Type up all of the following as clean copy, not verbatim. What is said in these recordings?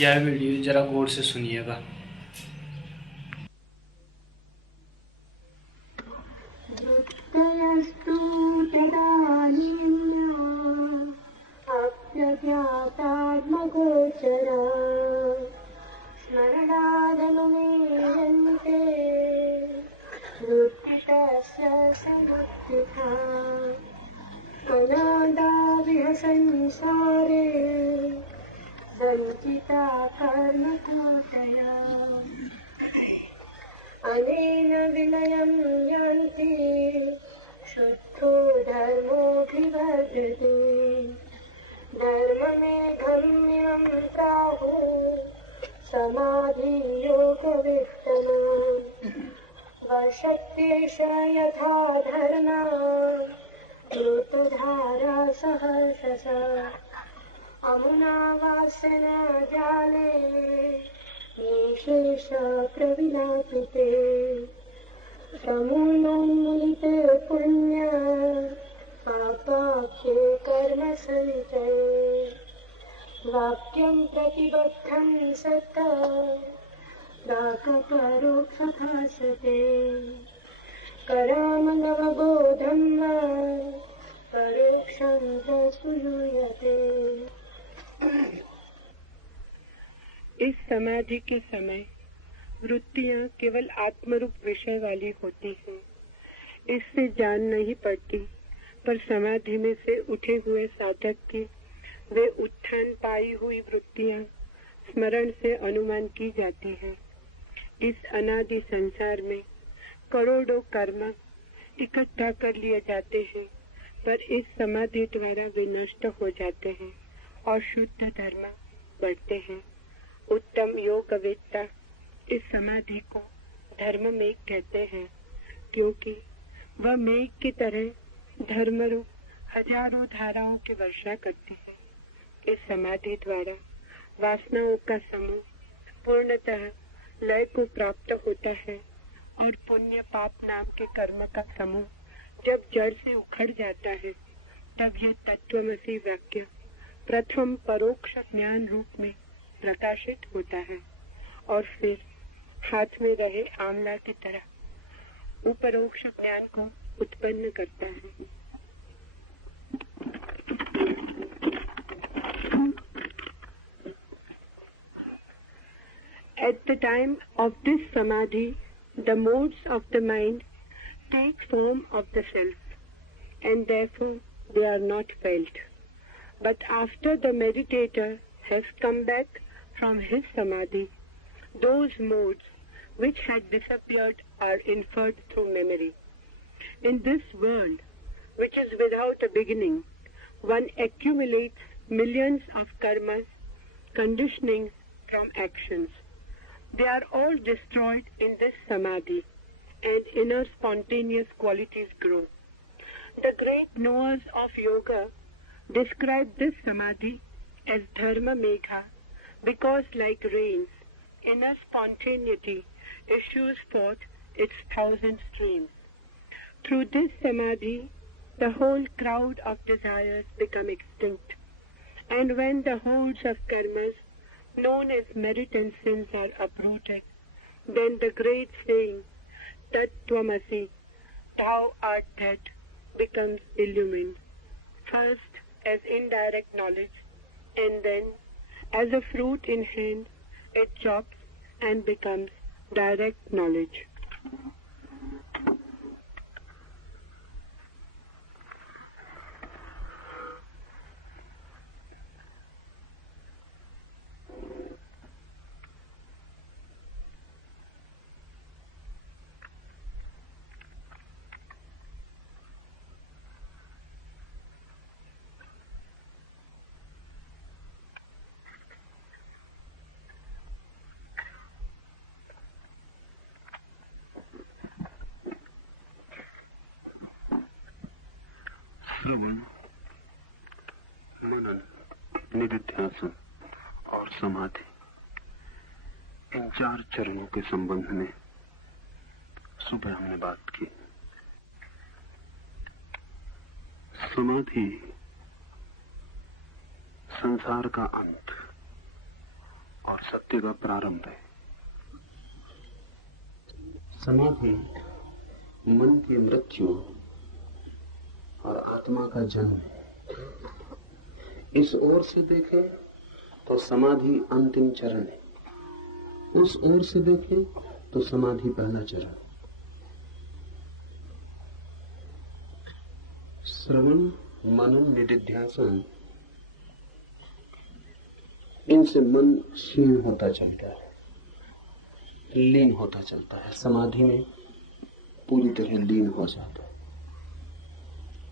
यह वीडियो जरा गौर से सुनिएगा। वृत्तयस्तु तदानीम्ना अप्रज्ञातात्मगोचरा स्मरणादनुमीयन्ते वृत्तितस्य समुत्थिता अनादाविह संसारे सञ्चिता कर्मकूटया अनेन विनयं यान्ति शुद्धो धर्मोऽभिवर्धते धर्ममेघमिमं प्राहुः समाधियोगवित्तमः वर्षत्येष यथा धर्मा ऋतुधारा सहर्षसा अमुना वासन जाले निःशेष प्रविलापिते समूलोन्मिलिते पुण्य आपाख्ये कर्म सञ्चये वाक्यं प्रतिबद्धं सत् प्राक्परोक्षभासते करामनवबोधं वा परोक्षं च सुयूयते। इस समाधि के समय वृत्तियां केवल आत्मरूप विषय वाली होती हैं। इससे जान नहीं पड़ती, पर समाधि में से उठे हुए साधक की वे उत्थान पाई हुई वृत्तियां स्मरण से अनुमान की जाती हैं। इस अनादि संसार में करोड़ों कर्म इकट्ठा कर लिए जाते हैं, पर इस समाधि द्वारा वे नष्ट हो जाते हैं और शुद्ध धर्म बढ़ते हैं। उत्तम योगवेत्ता इस समाधि को धर्म मेघ कहते हैं, क्योंकि वह मेघ की तरह धर्मरूप हजारों धाराओं की वर्षा करती है। इस समाधि द्वारा वासनाओं का समूह पूर्णतः लय को प्राप्त होता है और पुण्य पाप नाम के कर्म का समूह जब जड़ से उखड़ जाता है, तब यह तत्वमसि वाक्य प्रथम परोक्ष ज्ञान रूप में प्रकाशित होता है और फिर हाथ में रहे आंवला की तरह उपरोक्ष ज्ञान को उत्पन्न करता है। At the time of this samadhi, the modes of the mind take form of the self, and therefore they are not felt. But after the meditator has come back from his samadhi, those modes which had disappeared are inferred through memory. In this world, which is without a beginning, one accumulates millions of karmas, conditionings from actions. They are all destroyed in this samadhi, and inner spontaneous qualities grow. The great knowers of yoga describe this samadhi as dharma megha because, like rains, inner spontaneity issues forth its 1,000 streams. Through this samadhi, the whole crowd of desires become extinct, and when the hordes of karmas known as merit and sins are uprooted, then the great saying, Tat Tvamasi, thou art that, becomes illumined, first as indirect knowledge, and then as a fruit in hand, it chops and becomes direct knowledge. श्रवण, मनन, निधिध्यासन और समाधि, इन 4 चरणों के संबंध में सुबह हमने बात की। समाधि संसार का अंत और सत्य का प्रारंभ है। समाधि मन की मृत्यु और आत्मा का जन्म है। इस ओर से देखें तो समाधि अंतिम चरण है, उस ओर से देखें तो समाधि पहला चरण। श्रवण, मनन, निधिध्यासन, इनसे मन क्षीण होता चलता है, लीन होता चलता है, समाधि में पूरी तरह लीन हो जाता है।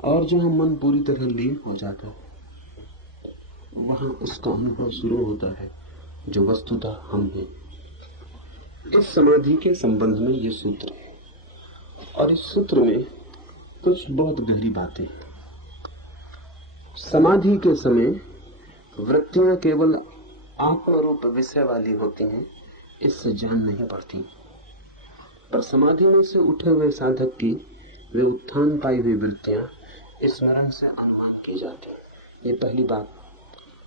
और जहां मन पूरी तरह लीन हो जाता है वहां उसका अनुभव शुरू होता है जो वस्तुतः हम हैं। इस समाधि के संबंध में ये सूत्र है और इस सूत्र में कुछ बहुत गहरी बातें हैं। समाधि के समय वृत्तियां केवल आत्मरूप विषय वाली होती हैं, इससे जान नहीं पड़ती, पर समाधि में से उठे हुए साधक की वे उत्थान पाई हुई वृत्तियां स्मरण से अनुमान की जाती हैं। ये पहली बात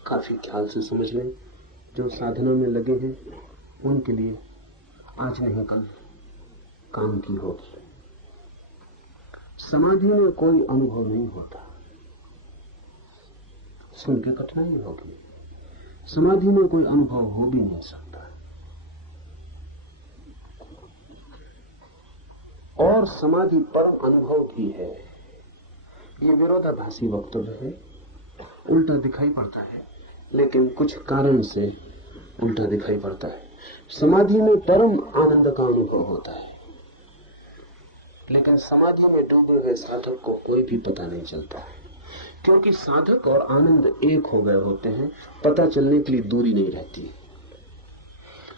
काफी ख्याल से समझ लें। जो साधना में लगे हैं उनके लिए आज नहीं कल काम की होगी। समाधि में कोई अनुभव नहीं होता, सुन के कठिनाई होगी। समाधि में कोई अनुभव हो भी नहीं सकता और समाधि परम अनुभव भी है। ये विरोधाभासी वक्तव्य है, उल्टा दिखाई पड़ता है, लेकिन कुछ कारण से उल्टा दिखाई पड़ता है। समाधि में परम आनंद का अनुभव होता है, लेकिन समाधि में डूबे हुए साधक को कोई भी पता नहीं चलता है, क्योंकि साधक और आनंद एक हो गए होते हैं। पता चलने के लिए दूरी नहीं रहती।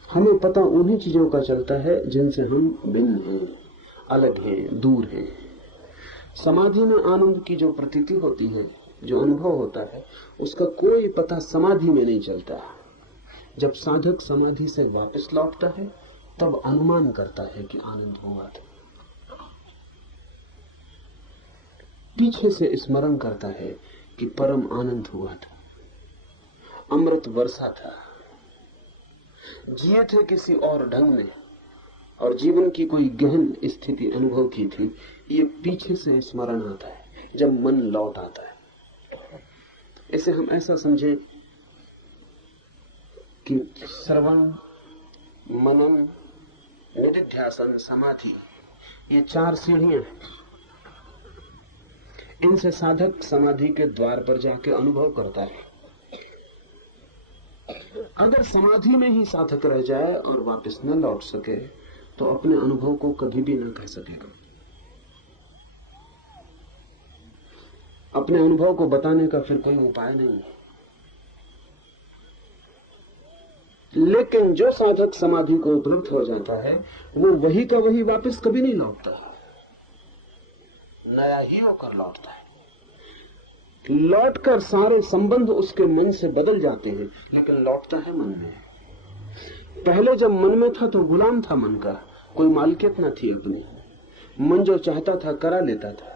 हमें पता उन्हीं चीजों का चलता है जिनसे हम भिन्न हैं, अलग हैं, दूर हैं। समाधि में आनंद की जो प्रतीति होती है, जो अनुभव होता है, उसका कोई पता समाधि में नहीं चलता। जब साधक समाधि से वापस लौटता है तब अनुमान करता है कि आनंद हुआ था। पीछे से स्मरण करता है कि परम आनंद हुआ था, अमृत वर्षा था, जिए थे किसी और ढंग में और जीवन की कोई गहन स्थिति अनुभव की थी। ये पीछे से स्मरण आता है जब मन लौट आता है। इसे हम ऐसा समझें कि श्रवण, मनन, निधिध्यासन, समाधि, ये 4 सीढ़ियां हैं। इनसे साधक समाधि के द्वार पर जाके अनुभव करता है। अगर समाधि में ही साधक रह जाए और वापस न लौट सके तो अपने अनुभव को कभी भी न कह सकेगा। अपने अनुभव को बताने का फिर कोई उपाय नहीं है। लेकिन जो साधक समाधि को उपलब्ध हो जाता है वो वही का वही वापस कभी नहीं लौटता, नया ही होकर लौटता है। लौटकर सारे संबंध उसके मन से बदल जाते हैं, लेकिन लौटता है मन में। पहले जब मन में था तो गुलाम था मन का, कोई मालिकियत न थी अपनी। मन जो चाहता था करा लेता था,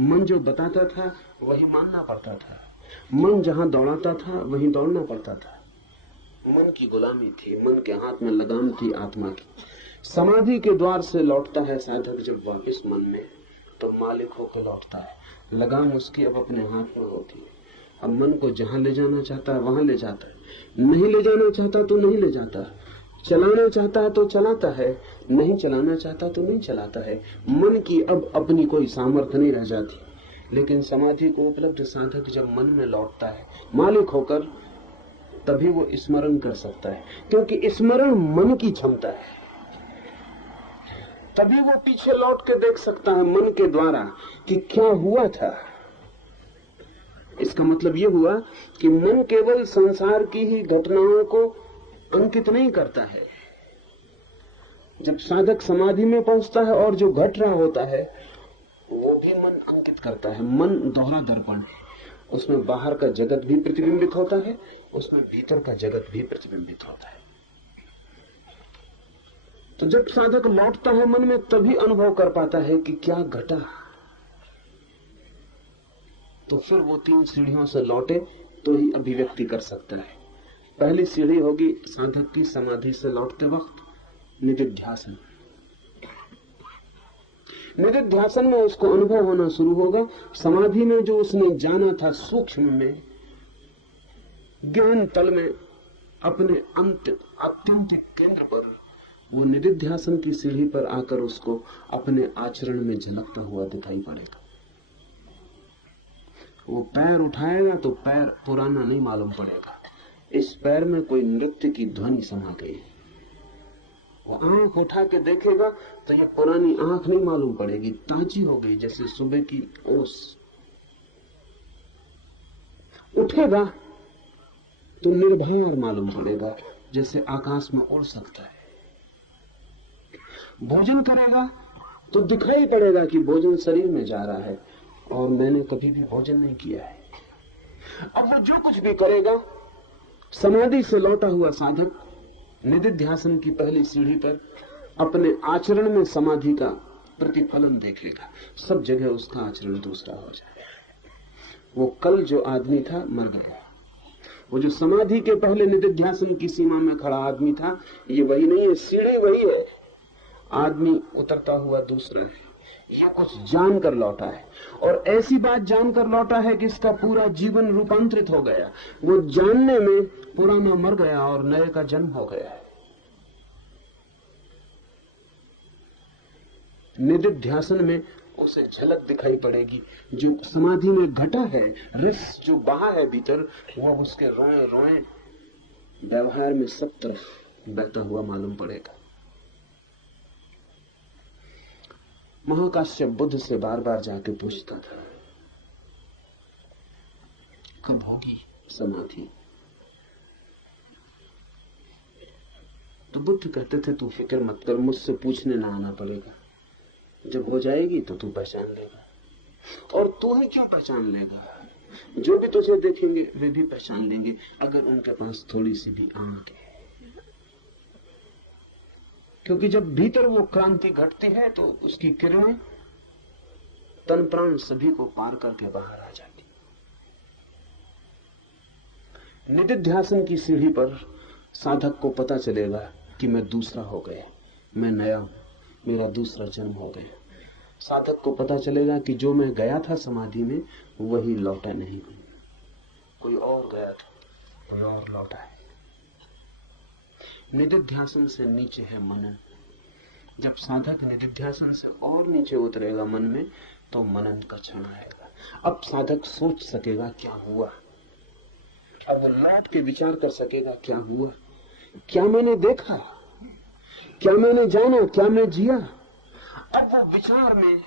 मन जो बताता था वही मानना पड़ता था, मन जहां दौड़ाता था वहीं दौड़ना पड़ता था। मन की गुलामी थी, मन के हाथ में लगाम थी आत्मा की। समाधि के द्वार से लौटता है साधक जब वापस मन में, तो मालिक होकर लौटता है। लगाम उसकी अब अपने हाथ में होती है। अब मन को जहां ले जाना चाहता है वहां ले जाता है, नहीं ले जाना चाहता तो नहीं ले जाता, चलाना चाहता है तो चलाता है, नहीं चलाना चाहता तो नहीं चलाता है। मन की अब अपनी कोई सामर्थ्य नहीं रह जाती। लेकिन समाधि को उपलब्ध साधक जब मन में लौटता है मालिक होकर, तभी वो स्मरण कर सकता है, क्योंकि स्मरण मन की क्षमता है। तभी वो पीछे लौट के देख सकता है मन के द्वारा कि क्या हुआ था। इसका मतलब ये हुआ कि मन केवल संसार की ही घटनाओं को अंकित नहीं करता है। जब साधक समाधि में पहुंचता है और जो घट रहा होता है वो भी मन अंकित करता है। मन दोहरा दर्पण है, उसमें बाहर का जगत भी प्रतिबिंबित होता है, उसमें भीतर का जगत भी प्रतिबिंबित होता है। तो जब साधक लौटता है मन में तभी अनुभव कर पाता है कि क्या घटा। तो फिर वो 3 सीढ़ियों से लौटे तो ही अभिव्यक्ति कर सकता है। पहली सीढ़ी होगी साधक की समाधि से लौटते वक्त निदिध्यासन। निदिध्यासन में उसको अनुभव होना शुरू होगा, समाधि में जो उसने जाना था सूक्ष्म में, गहन तल में, अपने आत्यंतिक केंद्र पर, वो निदिध्यासन की सीढ़ी पर आकर उसको अपने आचरण में झलकता हुआ दिखाई पड़ेगा। वो पैर उठाएगा तो पैर पुराना नहीं मालूम पड़ेगा, इस पैर में कोई नृत्य की ध्वनि समा गई। वो आंख उठा के देखेगा तो ये पुरानी आंख नहीं मालूम पड़ेगी, ताजी हो गई जैसे सुबह की ओस। उठेगा तो निर्भर मालूम पड़ेगा, जैसे आकाश में उड़ सकता है। भोजन करेगा तो दिखाई पड़ेगा कि भोजन शरीर में जा रहा है और मैंने कभी भी भोजन नहीं किया है। अब वो जो कुछ भी करेगा, समाधि से लौटा हुआ साधक निदिध्यासन की पहली सीढ़ी पर अपने आचरण में समाधि का प्रतिफलन देखेगा। सब जगह उसका आचरण दूसरा हो जाएगा। वो कल जो आदमी था मर गया, वो जो समाधि के पहले निदिध्यासन की सीमा में खड़ा आदमी था, ये वही नहीं है, सीढ़ी वही है, आदमी उतरता हुआ दूसरा है। यह कुछ जानकर लौटा है, और ऐसी बात जानकर लौटा है कि इसका पूरा जीवन रूपांतरित हो गया। वो जानने में पुराना मर गया और नए का जन्म हो गया है। निदिध्यासन में उसे झलक दिखाई पड़ेगी, जो समाधि में घटा है, रस जो बहा है भीतर, वो उसके रोए रोए व्यवहार में सब तरफ बहता हुआ मालूम पड़ेगा। महाकाश्यप बुद्ध से बार बार जाके पूछता था, कब होगी समाधि? तो बुद्ध कहते थे, तू फिक्र मत कर, मुझसे पूछने ना आना पड़ेगा, जब हो जाएगी तो तू पहचान लेगा। और तू ही क्यों पहचान लेगा, जो भी तुझे देखेंगे वे भी पहचान लेंगे, अगर उनके पास थोड़ी सी भी आंख है। क्योंकि जब भीतर वो क्रांति घटती है तो उसकी किरणें तन प्राण सभी को पार करके बाहर आ जाती। निदिध्यासन की सीढ़ी पर साधक को पता चलेगा कि मैं दूसरा हो गया, मैं नया हूं, मेरा दूसरा जन्म हो गया। साधक को पता चलेगा कि जो मैं गया था समाधि में वही लौटा नहीं, कोई और गया था, कोई और लौटा है। निदिध्यासन से नीचे है मनन। जब साधक निदिध्यासन से और नीचे उतरेगा मन में, तो मनन का क्षण आएगा। अब साधक सोच सकेगा क्या हुआ, अब लौट के विचार कर सकेगा क्या हुआ, क्या मैंने देखा, क्या मैंने जाना, क्या मैं जिया। अब वो विचार में,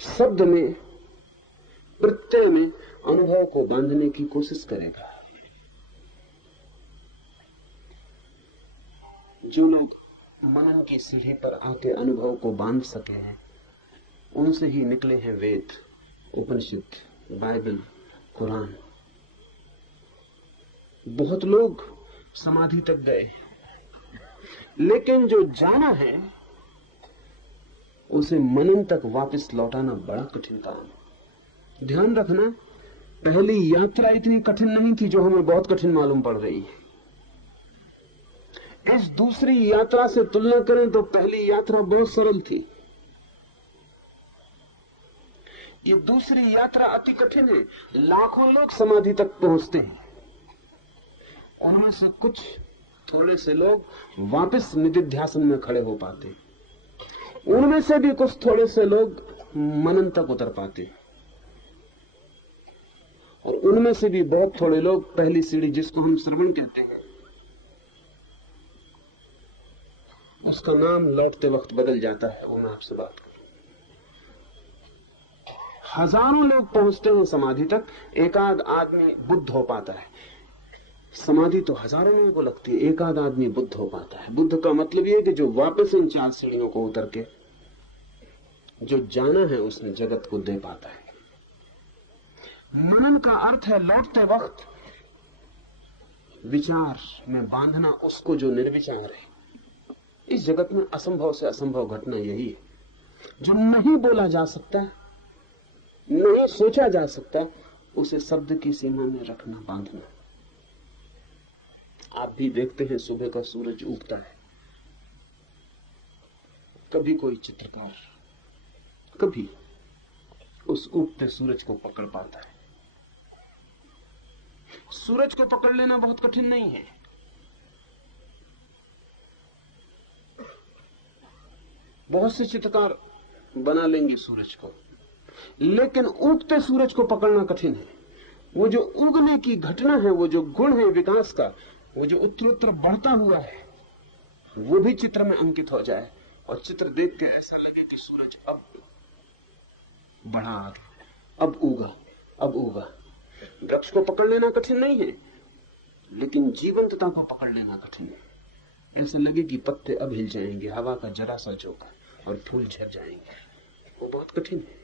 शब्द में, प्रत्यय में अनुभव को बांधने की कोशिश करेगा। जो लोग मनन की सीढ़ी पर आके अनुभव को बांध सके हैं, उनसे ही निकले हैं वेद, उपनिषद, बाइबल, कुरान। बहुत लोग समाधि तक गए, लेकिन जो जाना है उसे मनन तक वापस लौटाना बड़ा कठिन काम। ध्यान रखना, पहली यात्रा इतनी कठिन नहीं थी जो हमें बहुत कठिन मालूम पड़ रही है। इस दूसरी यात्रा से तुलना करें तो पहली यात्रा बहुत सरल थी। ये दूसरी यात्रा अति कठिन है। लाखों लोग समाधि तक पहुंचते हैं, उनमें से कुछ थोड़े से लोग वापस निदिध्यासन में खड़े हो पाते, उनमें से भी कुछ थोड़े से लोग मनन तक उतर पाते, और उनमें से भी बहुत थोड़े लोग पहली सीढ़ी, जिसको हम श्रवण कहते हैं, उसका नाम लौटते वक्त बदल जाता है, वो मैं आपसे बात करूं। हजारों लोग पहुंचते हैं समाधि तक, एक आध आदमी बुद्ध हो पाता है। समाधि तो हजारों लोगों को लगती है, एक आध आदमी बुद्ध हो पाता है। बुद्ध का मतलब यह है कि जो वापस इन 4 सीढ़ियों को उतर के जो जाना है उसने जगत को दे पाता है। मनन का अर्थ है लौटते वक्त विचार में बांधना उसको जो निर्विचार है। इस जगत में असंभव से असंभव घटना यही है, जो नहीं बोला जा सकता, नहीं सोचा जा सकता, उसे शब्द की सीमा में रखना, बांधना। आप भी देखते हैं सुबह का सूरज उगता है, कभी कोई चित्रकार कभी उस उगते सूरज को पकड़ पाता है। सूरज को पकड़ लेना बहुत कठिन नहीं है। बहुत से चित्रकार बना लेंगे सूरज को, लेकिन उगते सूरज को पकड़ना कठिन है। वो जो उगने की घटना है, वो जो गुण है विकास का, वो जो उत्तरोत्तर बढ़ता हुआ है, वो भी चित्र में अंकित हो जाए और चित्र देख के ऐसा लगे कि सूरज अब बढ़ा आगे, अब उगा, अब उगा। वृक्ष को पकड़ लेना कठिन नहीं है, लेकिन जीवंतता को पकड़ लेना कठिन है। ऐसा लगे कि पत्ते अब हिल जाएंगे, हवा का जरा सा झोंका और फूल झड़ जाएंगे। वो बहुत कठिन है,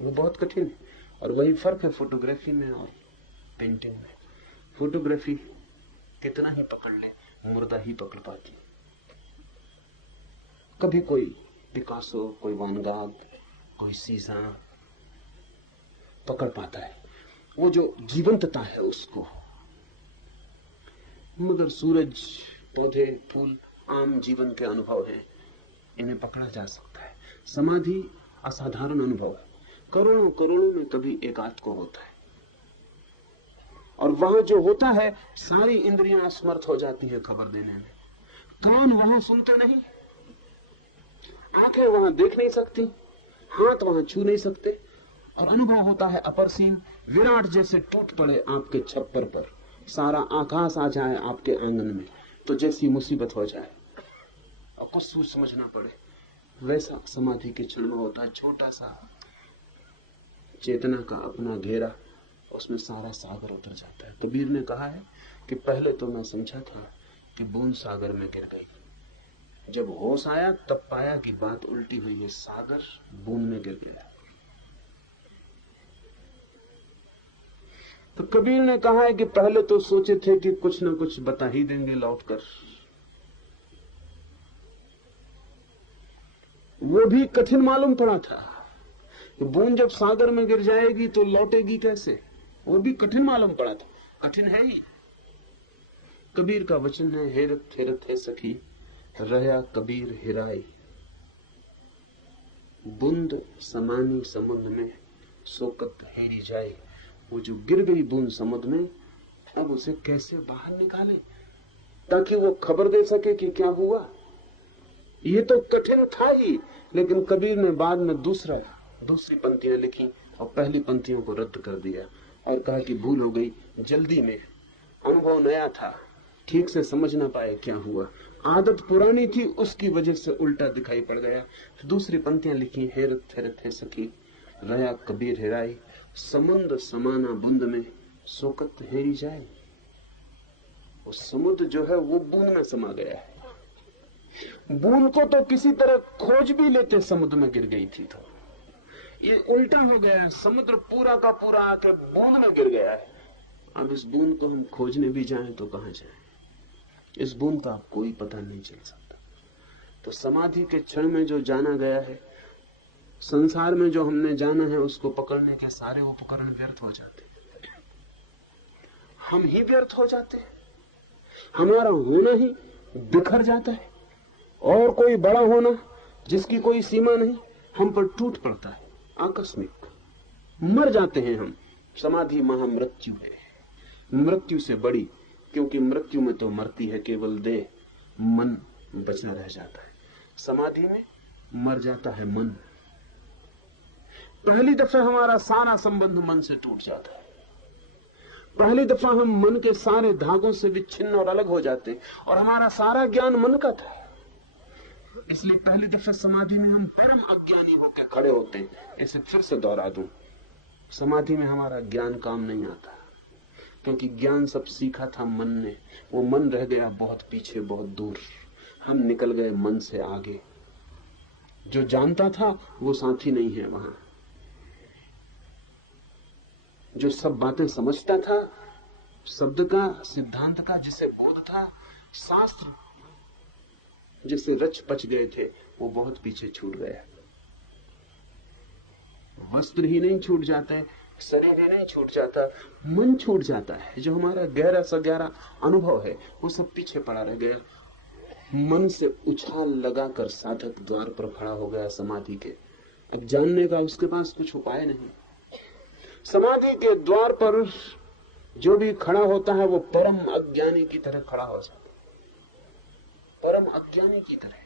वो बहुत कठिन है। और वही फर्क है फोटोग्राफी में और पेंटिंग में। फोटोग्राफी कितना ही पकड़ ले, मुर्दा ही पकड़ पाती है। कभी कोई पिकासो, कोई वैन गॉग, कोई सीज़न पकड़ पाता है, वो जो जीवंतता है उसको। मगर सूरज, पौधे, फूल आम जीवन के अनुभव हैं, इन्हें पकड़ा जा सकता है। समाधि असाधारण अनुभव है, करोड़ों करोड़ों में कभी एक आध को होता है। और वहां जो होता है, सारी इंद्रियां असमर्थ हो जाती है खबर देने में। कान वहां सुनते नहीं, आंखें वहां देख नहीं सकती, हाथ वहां छू नहीं सकते, और अनुभव होता है अपरसीम, विराट जैसे टूट पड़े आपके छप्पर पर, सारा आकाश आ जाए आपके आंगन में तो जैसी मुसीबत हो जाए और कुछ सोच समझना पड़े, वैसा समाधि के क्षण में होता है। छोटा सा चेतना का अपना घेरा, उसमें सारा सागर उतर जाता है। कबीर ने कहा है कि पहले तो मैं समझा था कि बूंद सागर में गिर गई, जब होश आया तब पाया कि बात उल्टी हुई है, सागर बूंद में गिर गया। तो कबीर ने कहा है कि पहले तो सोचे थे कि कुछ ना कुछ बता ही देंगे लौटकर, वो भी कठिन मालूम पड़ा था। बूंद जब सागर में गिर जाएगी तो लौटेगी कैसे, वो भी कठिन मालूम पड़ा था। कठिन है ही। कबीर का वचन है, हेरत हेरत है सखी, रहया कबीर हिराई, बूंद समानी समुद्र में, सोकत हेरी जाए। वो जो गिर गई बूंद समुद्र में, अब उसे कैसे बाहर निकाले ताकि वो खबर दे सके कि क्या हुआ। ये तो कठिन था ही, लेकिन कबीर ने बाद में दूसरी पंक्तियां लिखी और पहली पंक्तियों को रद्द कर दिया और कहा कि भूल हो गई, जल्दी में, अनुभव नया था, ठीक से समझ ना पाए क्या हुआ, आदत पुरानी थी, उसकी वजह से उल्टा दिखाई पड़ गया। दूसरी पंक्तियां लिखी, हेरत हेरत है सखी, रहया कबीर हेराई, समुद्र समाना बूंद में, सोकत हेरी जाए। वो समुद्र जो है वो बूंद में समा गया है। बूंद को तो किसी तरह खोज भी लेते, समुद्र में गिर गई थी। तो ये उल्टा हो गया है, समुद्र पूरा का पूरा आकर बूंद में गिर गया है। अब इस बूंद को हम खोजने भी जाएं तो कहां जाएं, इस बूंद का कोई पता नहीं चल सकता। तो समाधि के क्षण में जो जाना गया है, संसार में जो हमने जाना है, उसको पकड़ने के सारे उपकरण व्यर्थ हो जाते, हम ही व्यर्थ हो जाते, हमारा होना ही बिखर जाता है, और कोई बड़ा होना जिसकी कोई सीमा नहीं हम पर टूट पड़ता है, आकस्मिक मर जाते हैं हम। समाधि महामृत्यु है, मृत्यु से बड़ी, क्योंकि मृत्यु में तो मरती है केवल देह, मन बचना रह जाता है। समाधि में मर जाता है मन। पहली दफा हमारा सारा संबंध मन से टूट जाता है, पहली दफा हम मन के सारे धागों से विच्छिन्न और अलग हो जाते हैं, और हमारा सारा ज्ञान मन का था। इसलिए पहली दफा समाधि में हम परम अज्ञानी होकर खड़े होते हैं। इसे फिर से दोहरा दूं, समाधि में हमारा ज्ञान काम नहीं आता, क्योंकि ज्ञान सब सीखा था मन ने, वो मन रह गया बहुत पीछे, बहुत दूर। हम निकल गए मन से आगे। जो जानता था वो साथी नहीं है वहां, जो सब बातें समझता था, शब्द का, सिद्धांत का जिसे बोध था, शास्त्र जिसे रच पच गए थे, वो बहुत पीछे छूट गया। वस्त्र ही नहीं छूट जाते, शरीर ही नहीं छूट जाता, मन छूट जाता है। जो हमारा गहरा सा गहरा अनुभव है वो सब पीछे पड़ा रह गया। मन से उछाल लगाकर साधक द्वार पर खड़ा हो गया समाधि के। अब जानने का उसके पास कुछ उपाय नहीं। समाधि के द्वार पर जो भी खड़ा होता है वो परम अज्ञानी की तरह खड़ा हो जाता है, परम अज्ञानी की तरह।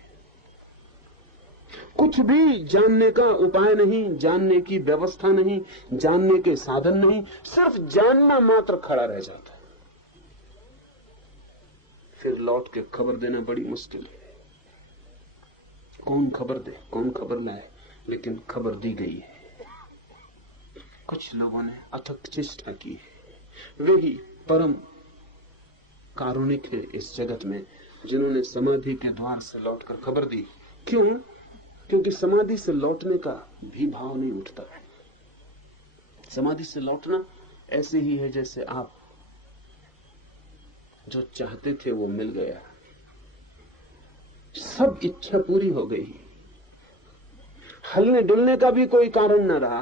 कुछ भी जानने का उपाय नहीं, जानने की व्यवस्था नहीं, जानने के साधन नहीं, सिर्फ जानना मात्र खड़ा रह जाता है। फिर लौट के खबर देना बड़ी मुश्किल है। कौन खबर दे, कौन खबर लाए, लेकिन खबर दी गई है। कुछ लोगों ने अथक चेष्टा की है, वे ही परम कारुणिक है इस जगत में, जिन्होंने समाधि के द्वार से लौटकर खबर दी। क्यों? क्योंकि समाधि से लौटने का भी भाव नहीं उठता। समाधि से लौटना ऐसे ही है जैसे आप जो चाहते थे वो मिल गया, सब इच्छा पूरी हो गई, हलने डुलने का भी कोई कारण न रहा,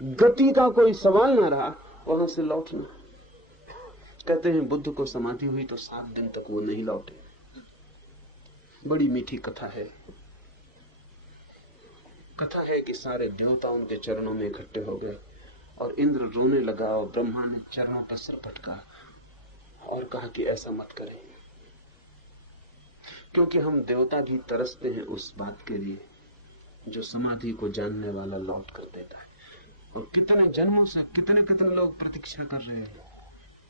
गति का कोई सवाल न रहा, वहां से लौटना। कहते हैं बुद्ध को समाधि हुई तो 7 दिन तक वो नहीं लौटे। बड़ी मीठी कथा है। कथा है कि सारे देवता उनके चरणों में इकट्ठे हो गए और इंद्र रोने लगा और ब्रह्मा ने चरणों पर सिर पटका और कहा कि ऐसा मत करें, क्योंकि हम देवता भी तरसते हैं उस बात के लिए जो समाधि को जानने वाला लौट कर देता है। और कितने जन्मों से कितने कितने लोग प्रतीक्षा कर रहे हैं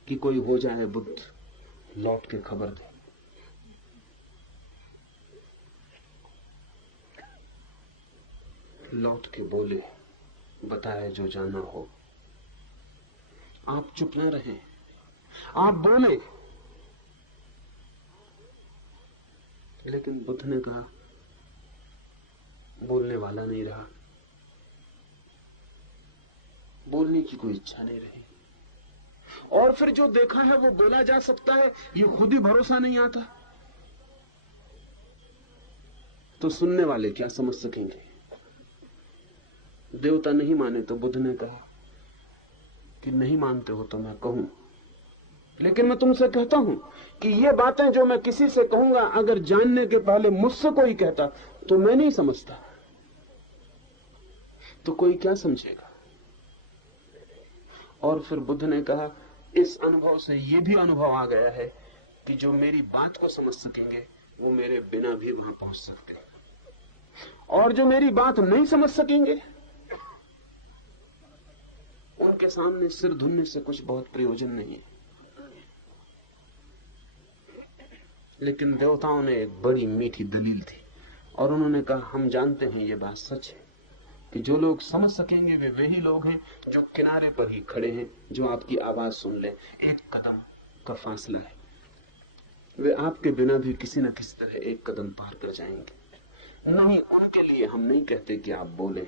कि कोई हो जाए बुद्ध, लौट के खबर दे। लौट के बोले, बताए जो जाना हो। आप चुप न रहे, आप बोले। लेकिन बुद्ध ने कहा, बोलने वाला नहीं रहा, बोलने की कोई इच्छा नहीं रही। और फिर जो देखा है वो बोला जा सकता है, ये खुद ही भरोसा नहीं आता, तो सुनने वाले क्या समझ सकेंगे। देवता नहीं माने तो बुद्ध ने कहा कि नहीं मानते हो तो मैं कहूं, लेकिन मैं तुमसे कहता हूं कि ये बातें जो मैं किसी से कहूंगा, अगर जानने के पहले मुझसे कोई कहता तो मैं नहीं समझता, तो कोई क्या समझेगा। और फिर बुद्ध ने कहा, इस अनुभव से ये भी अनुभव आ गया है कि जो मेरी बात को समझ सकेंगे वो मेरे बिना भी वहां पहुंच सकते हैं, और जो मेरी बात नहीं समझ सकेंगे उनके सामने सिर धुनने से कुछ बहुत प्रयोजन नहीं है। लेकिन देवताओं ने एक बड़ी मीठी दलील थी और उन्होंने कहा, हम जानते हैं ये बात सच है कि जो लोग समझ सकेंगे वे वही लोग हैं जो किनारे पर ही खड़े हैं, जो आपकी आवाज सुन ले। एक कदम का फासला है, वे आपके बिना भी किसी न किसी तरह एक कदम पार कर जाएंगे। नहीं, उनके लिए हम नहीं कहते कि आप बोले।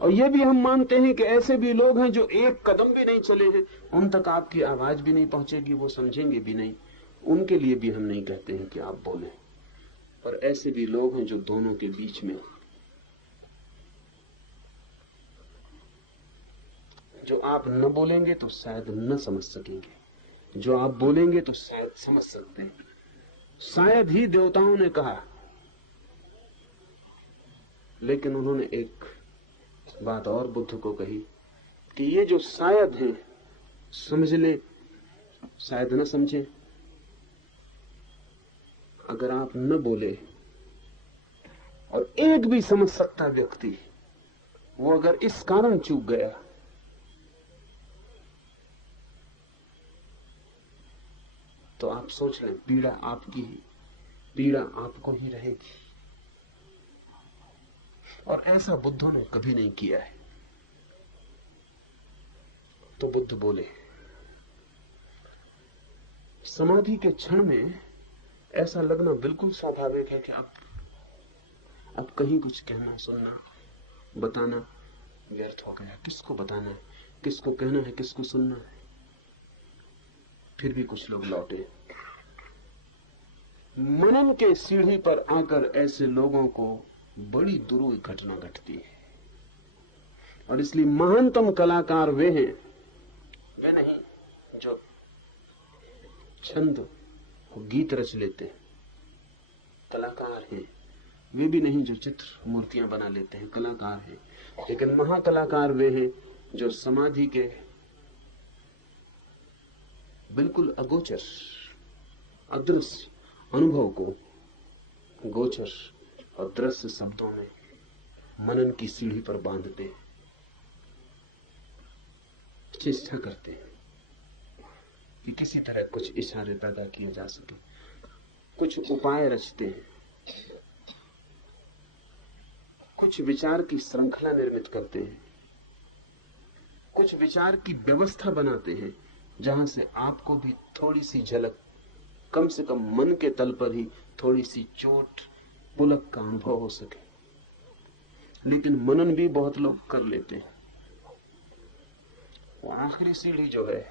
और ये भी हम मानते हैं कि ऐसे भी लोग हैं जो एक कदम भी नहीं चले हैं, उन तक आपकी आवाज भी नहीं पहुंचेगी, वो समझेंगे भी नहीं, उनके लिए भी हम नहीं कहते हैं कि आप बोले। पर ऐसे भी लोग हैं जो दोनों के बीच में, जो आप न बोलेंगे तो शायद न समझ सकेंगे, जो आप बोलेंगे तो शायद समझ सकते हैं। शायद ही देवताओं ने कहा, लेकिन उन्होंने एक बात और बुद्ध को कही कि ये जो शायद है, समझ ले शायद न समझे। अगर आप न बोले और एक भी समझ सकता व्यक्ति वो अगर इस कारण चूक गया तो आप सोच लें, पीड़ा आपकी ही, पीड़ा आपको ही रहेगी। और ऐसा बुद्धों ने कभी नहीं किया है। तो बुद्ध बोले, समाधि के क्षण में ऐसा लगना बिल्कुल स्वाभाविक है कि अब कहीं कुछ कहना, सुनना, बताना व्यर्थ हो गया। किसको बताना है, किसको कहना है, किसको सुनना है। फिर भी कुछ लोग लौटे। मनन के सीढ़ी पर आकर ऐसे लोगों को बड़ी दुरूह घटना घटती है। और इसलिए महानतम कलाकार वे हैं, वे नहीं जो छंद और गीत रच लेते हैं, कलाकार हैं। वे भी नहीं जो चित्र मूर्तियां बना लेते हैं, कलाकार हैं। लेकिन महाकलाकार वे हैं जो समाधि के बिल्कुल अगोचर, अदृश्य अनुभव को गोचर और दृश्य शब्दों में मनन की सीढ़ी पर बांधते हैं, चेष्टा करते हैं कि किसी तरह कुछ इशारे पैदा किए जा सके, कुछ उपाय रचते हैं, कुछ विचार की श्रृंखला निर्मित करते हैं, कुछ विचार की व्यवस्था बनाते हैं जहां से आपको भी थोड़ी सी झलक, कम से कम मन के तल पर ही थोड़ी सी चोट पुलक का अनुभव हो सके। लेकिन मनन भी बहुत लोग कर लेते हैं। वो आखिरी सीढ़ी जो है,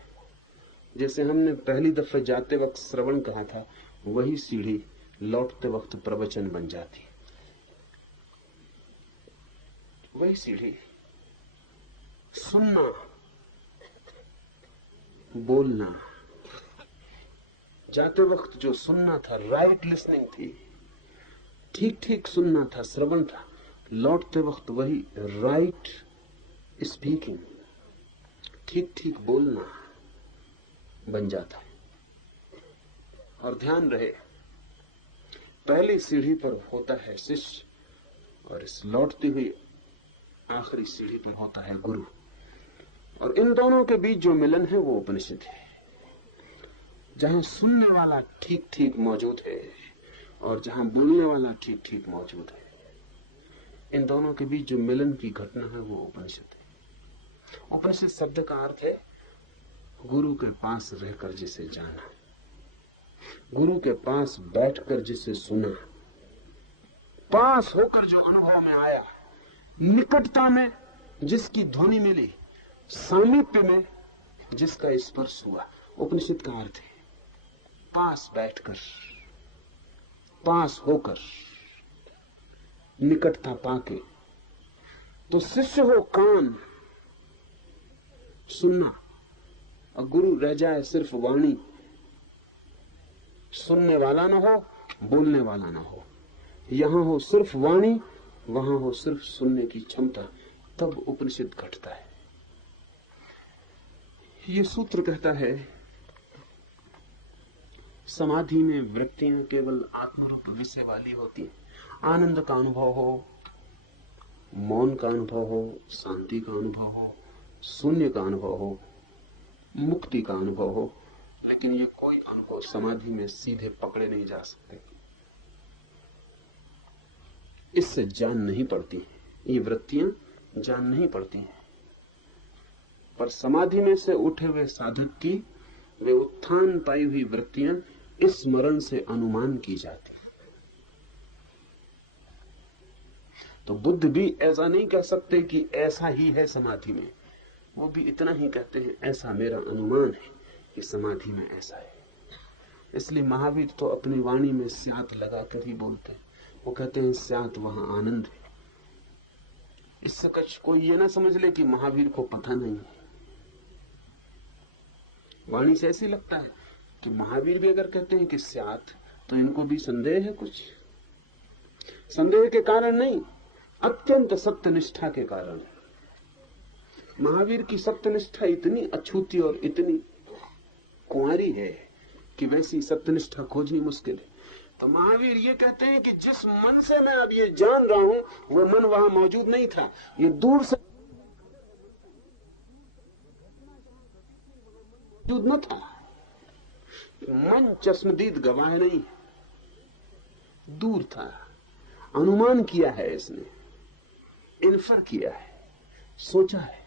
जैसे हमने पहली दफे जाते वक्त श्रवण कहा था, वही सीढ़ी लौटते वक्त प्रवचन बन जाती। वही सीढ़ी सुनना, बोलना, जाते वक्त जो सुनना था, राइट लिसनिंग थी, ठीक ठीक सुनना था, श्रवण था। लौटते वक्त वही राइट स्पीकिंग, ठीक ठीक बोलना बन जाता है। और ध्यान रहे, पहली सीढ़ी पर होता है शिष्य और इस लौटती हुई आखिरी सीढ़ी पर होता है गुरु। और इन दोनों के बीच जो मिलन है वो उपनिषद है, जहां सुनने वाला ठीक ठीक मौजूद है और जहां बोलने वाला ठीक ठीक मौजूद है। इन दोनों के बीच जो मिलन की घटना है वो उपनिषद है। उपनिषद शब्द का अर्थ है गुरु के पास रहकर जिसे जाना, गुरु के पास बैठकर जिसे सुना, पास होकर जो अनुभव में आया, निकटता में जिसकी ध्वनि मिली, सामीप्य में जिसका स्पर्श हुआ। उपनिषद का अर्थ है पास बैठकर, पास होकर, निकटता पाके। तो शिष्य हो कान सुनना और गुरु रह जाए सिर्फ वाणी, सुनने वाला ना हो, बोलने वाला ना हो। यहां हो सिर्फ वाणी, वहां हो सिर्फ सुनने की क्षमता, तब उपनिषद घटता है। ये सूत्र कहता है समाधि में वृत्तियां केवल आत्मरूप विषय वाली होती हैं। आनंद का अनुभव हो, मौन का अनुभव हो, शांति का अनुभव हो, शून्य का अनुभव हो, मुक्ति का अनुभव हो, लेकिन ये कोई अनुभव समाधि में सीधे पकड़े नहीं जा सकते। इससे जान नहीं पड़ती, ये वृत्तियां जान नहीं पड़ती हैं। पर समाधि में से उठे हुए साधक की वे उत्थान पाई हुई वृत्तियां इस स्मरण से अनुमान की जाती। तो बुद्ध भी ऐसा नहीं कह सकते कि ऐसा ही है समाधि में, वो भी इतना ही कहते हैं ऐसा मेरा अनुमान है कि समाधि में ऐसा है। इसलिए महावीर तो अपनी वाणी में स्यात लगाकर ही बोलते हैं। वो कहते हैं स्यात वहां आनंद है। इससे कुछ कोई ये ना समझ ले कि महावीर को पता नहीं है। वाणी से ऐसी लगता है कि महावीर भी अगर कहते हैं कि स्यात, तो इनको भी संदेह है। कुछ संदेह के कारण नहीं, अत्यंत सत्यनिष्ठा के कारण। महावीर की सत्यनिष्ठा इतनी अछूती और इतनी कुंवारी है कि वैसी सत्यनिष्ठा खोजनी मुश्किल है। तो महावीर ये कहते हैं कि जिस मन से मैं अब ये जान रहा हूं वो मन वहां मौजूद नहीं था, ये दूर से मौजूद न था। मन चश्मदीद गवाह नहीं, दूर था। अनुमान किया है इसने, इन्फर किया है, सोचा है।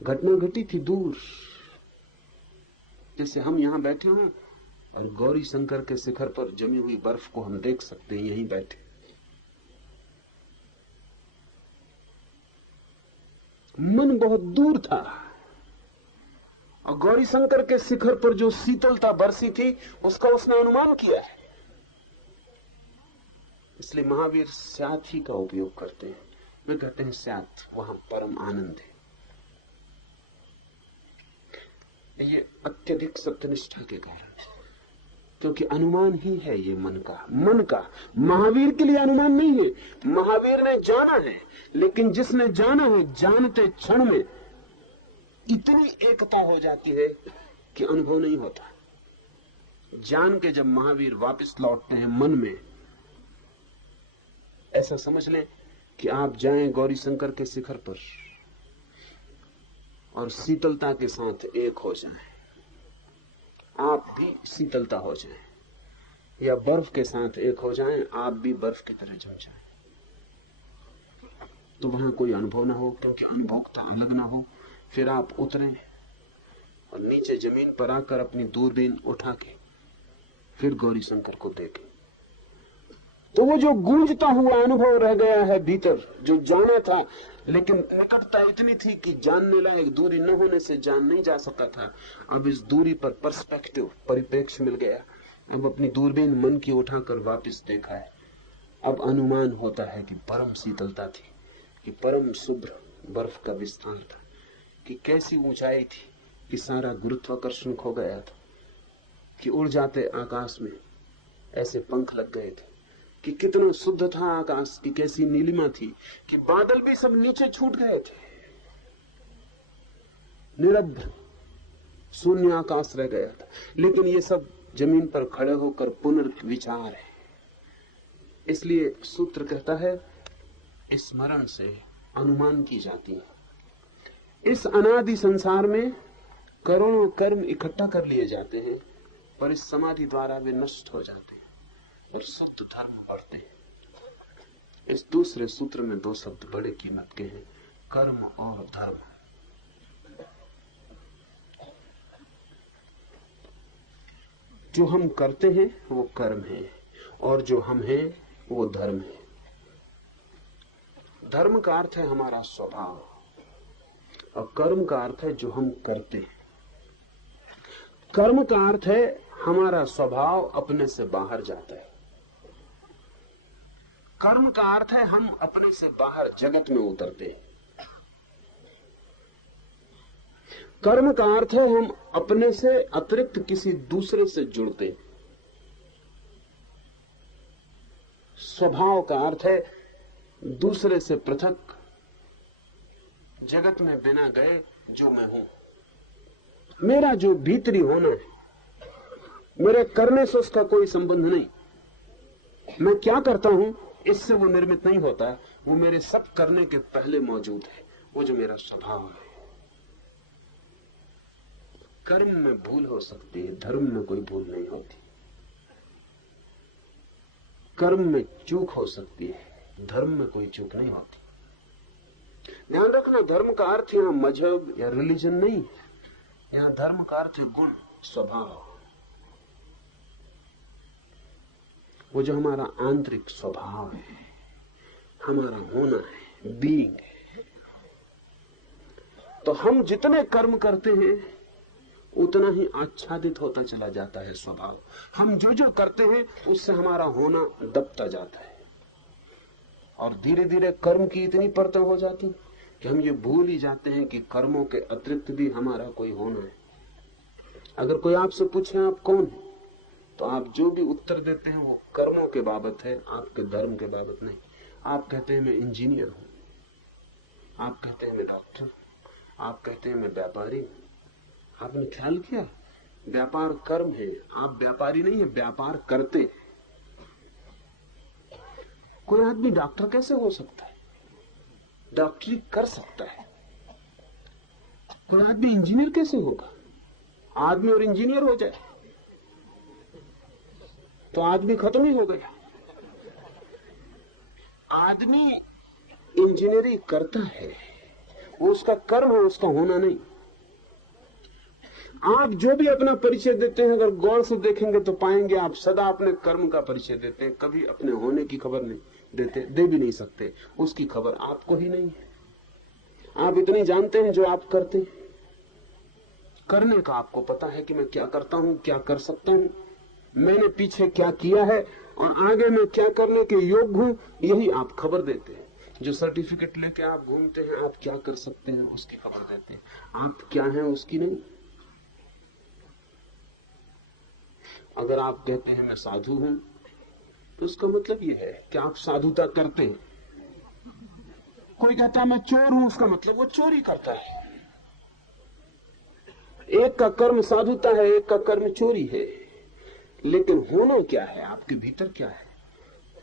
घटना घटी थी दूर। जैसे हम यहां बैठे हैं और गौरी शंकर के शिखर पर जमी हुई बर्फ को हम देख सकते हैं यहीं बैठे। मन बहुत दूर था और गौरी शंकर के शिखर पर जो शीतलता बरसी थी उसका उसने अनुमान किया है। इसलिए महावीर स्यात ही का उपयोग करते हैं। वे कहते हैं शायद वहां परम आनंद है। ये अत्यधिक सत्यनिष्ठा के कारण, क्योंकि अनुमान ही है ये मन का। महावीर के लिए अनुमान नहीं है। महावीर ने जाना है, लेकिन जिसने जाना है जानते क्षण में इतनी एकता हो जाती है कि अनुभव नहीं होता। जान के जब महावीर वापस लौटते हैं मन में, ऐसा समझ लें कि आप जाएं गौरी शंकर के शिखर पर और शीतलता के साथ एक हो जाएं, आप भी शीतलता हो जाएं, या बर्फ के साथ एक हो जाएं, आप भी बर्फ की तरह जम जाएं। तो वहां कोई अनुभव ना हो, क्योंकि अनुभोक्ता अलग ना हो। फिर आप उतरें और नीचे जमीन पर आकर अपनी दूरबीन उठा के फिर गौरी शंकर को देखें, तो वो जो गूंजता हुआ अनुभव रह गया है भीतर, जो जाना था, लेकिन निकटता इतनी थी कि जानने लायक दूरी न होने से जान नहीं जा सका था। अब इस दूरी पर पर्सपेक्टिव, परिप्रेक्ष्य मिल गया। अब अपनी दूरबीन मन की उठाकर वापस देखा है। अब अनुमान होता है कि परम शीतलता थी, कि परम शुभ्र बर्फ का विस्तार था, कि कैसी ऊंचाई थी, कि सारा गुरुत्वाकर्षण खो गया था, कि उड़ जाते आकाश में ऐसे पंख लग गए थे, कि कितना शुद्ध था आकाश, की कैसी नीलिमा थी, कि बादल भी सब नीचे छूट गए थे, निरभ्र शून्य आकाश रह गया था। लेकिन ये सब जमीन पर खड़े होकर पुनर्विचार है। इसलिए सूत्र कहता है स्मरण से अनुमान की जाती है। इस अनादि संसार में करोड़ों कर्म इकट्ठा कर लिए जाते हैं, पर इस समाधि द्वारा वे नष्ट हो जाते हैं और शुद्ध धर्म बढ़ते हैं। इस दूसरे सूत्र में दो शब्द बड़े कीमत के हैं, कर्म और धर्म। जो हम करते हैं वो कर्म है, और जो हम हैं वो धर्म है। धर्म का अर्थ है हमारा स्वभाव, और कर्म का अर्थ है जो हम करते हैं। कर्म का अर्थ है हमारा स्वभाव अपने से बाहर जाता है। कर्म का अर्थ है हम अपने से बाहर जगत में उतरते हैं। कर्म का अर्थ है हम अपने से अतिरिक्त किसी दूसरे से जुड़ते हैं। स्वभाव का अर्थ है दूसरे से पृथक, जगत में बिना गए जो मैं हूं। मेरा जो भीतरी होना है, मेरे करने से उसका कोई संबंध नहीं। मैं क्या करता हूं इससे वो निर्मित नहीं होता, वो मेरे सब करने के पहले मौजूद है, वो जो मेरा स्वभाव है। कर्म में भूल हो सकती है, धर्म में कोई भूल नहीं होती। कर्म में चूक हो सकती है, धर्म में कोई चूक नहीं होती। ध्यान रखना, धर्म का अर्थ यहां मजहब या रिलीजन नहीं, यहां धर्म का अर्थ है गुण, स्वभाव। वो जो हमारा आंतरिक स्वभाव है, हमारा होना है, बीइंग है। तो हम जितने कर्म करते हैं उतना ही आच्छादित होता चला जाता है स्वभाव। हम जो जो करते हैं उससे हमारा होना दबता जाता है, और धीरे धीरे कर्म की इतनी परतें हो जाती कि हम ये भूल ही जाते हैं कि कर्मों के अतिरिक्त भी हमारा कोई होना है। अगर कोई आपसे पूछे आप कौन है, तो आप जो भी उत्तर देते हैं वो कर्मों के बाबत है, आपके धर्म के बाबत नहीं। आप कहते हैं मैं इंजीनियर हूं, आप कहते हैं मैं डॉक्टर, आप कहते हैं मैं व्यापारी हूं। आपने ख्याल किया, व्यापार कर्म है, आप व्यापारी नहीं है, व्यापार करते। कोई आदमी डॉक्टर कैसे हो सकता है? डॉक्टरी कर सकता है। कोई आदमी इंजीनियर कैसे होगा? आदमी और इंजीनियर हो जाए तो आदमी खत्म ही हो गया। आदमी इंजीनियरिंग करता है, वो उसका कर्म है, उसका होना नहीं। आप जो भी अपना परिचय देते हैं, अगर गौर से देखेंगे तो पाएंगे आप सदा अपने कर्म का परिचय देते हैं, कभी अपने होने की खबर नहीं देते, दे भी नहीं सकते। उसकी खबर आपको ही नहीं है। आप इतनी जानते हैं जो आप करते हैं। करने का आपको पता है कि मैं क्या करता हूं, क्या कर सकता हूं, मैंने पीछे क्या किया है और आगे मैं क्या करने के योग्य हूं, यही आप खबर देते हैं। जो सर्टिफिकेट लेके आप घूमते हैं आप क्या कर सकते हैं उसकी खबर देते हैं, आप क्या हैं उसकी नहीं। अगर आप कहते हैं मैं साधु हूं तो उसका मतलब यह है कि आप साधुता करते हैं। कोई कहता है मैं चोर हूं, उसका मतलब वो चोरी करता है। एक का कर्म साधुता है, एक का कर्म चोरी है। लेकिन होना क्या है, आपके भीतर क्या है?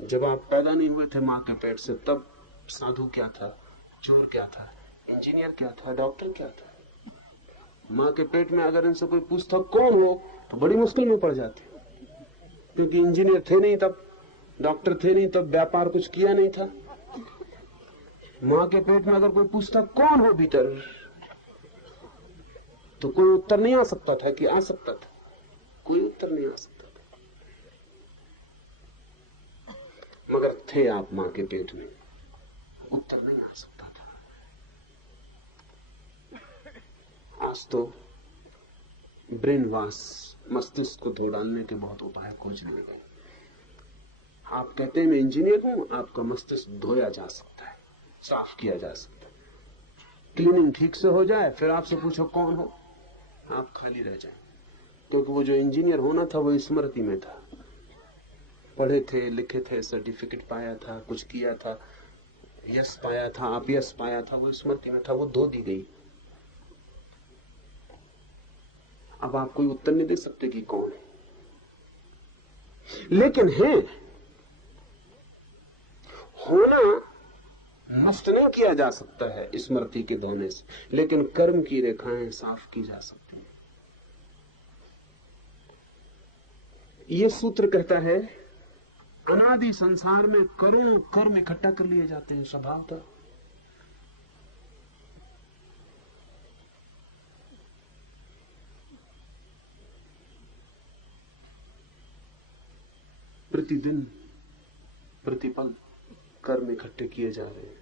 जब आप पैदा नहीं हुए थे मां के पेट से, तब साधु क्या था, चोर क्या था, इंजीनियर क्या था, डॉक्टर क्या था? मां के पेट में अगर इनसे कोई पूछता कौन हो तो बड़ी मुश्किल में पड़ जाती, क्योंकि इंजीनियर थे नहीं तब, डॉक्टर थे नहीं तब, व्यापार कुछ किया नहीं था। मां के पेट में अगर कोई पूछता कौन हो भीतर, तो कोई उत्तर नहीं आ सकता था कि आ सकता था, कोई उत्तर नहीं आ सकता था। मगर थे आप मां के पेट में, उत्तर नहीं आ सकता था। आज तो ब्रेन वॉश, मस्तिष्क को धो डालने के बहुत उपाय खोज लिए गए। आप कहते हैं मैं इंजीनियर हूं, आपका मस्तिष्क धोया जा सकता है, साफ किया जा सकता है। क्लीनिंग ठीक से हो जाए, फिर आपसे पूछो कौन हो, आप खाली रह जाए। क्योंकि वो जो इंजीनियर होना था वो स्मृति में था, पढ़े थे, लिखे थे, सर्टिफिकेट पाया था, कुछ किया था, यश पाया था, अपयश पाया था, वो स्मृति में था, वो धो दी गई। अब आप कोई उत्तर नहीं दे सकते कि कौन है, लेकिन है। होना नष्ट नहीं किया जा सकता है स्मृति के धोने से, लेकिन कर्म की रेखाएं साफ की जा सकती हैं। यह सूत्र कहता है अनादि संसार में करोड़ों कर्म इकट्ठा कर लिए जाते हैं स्वभावतः। प्रतिदिन प्रतिपल कर्म इकट्ठे किए जा रहे हैं।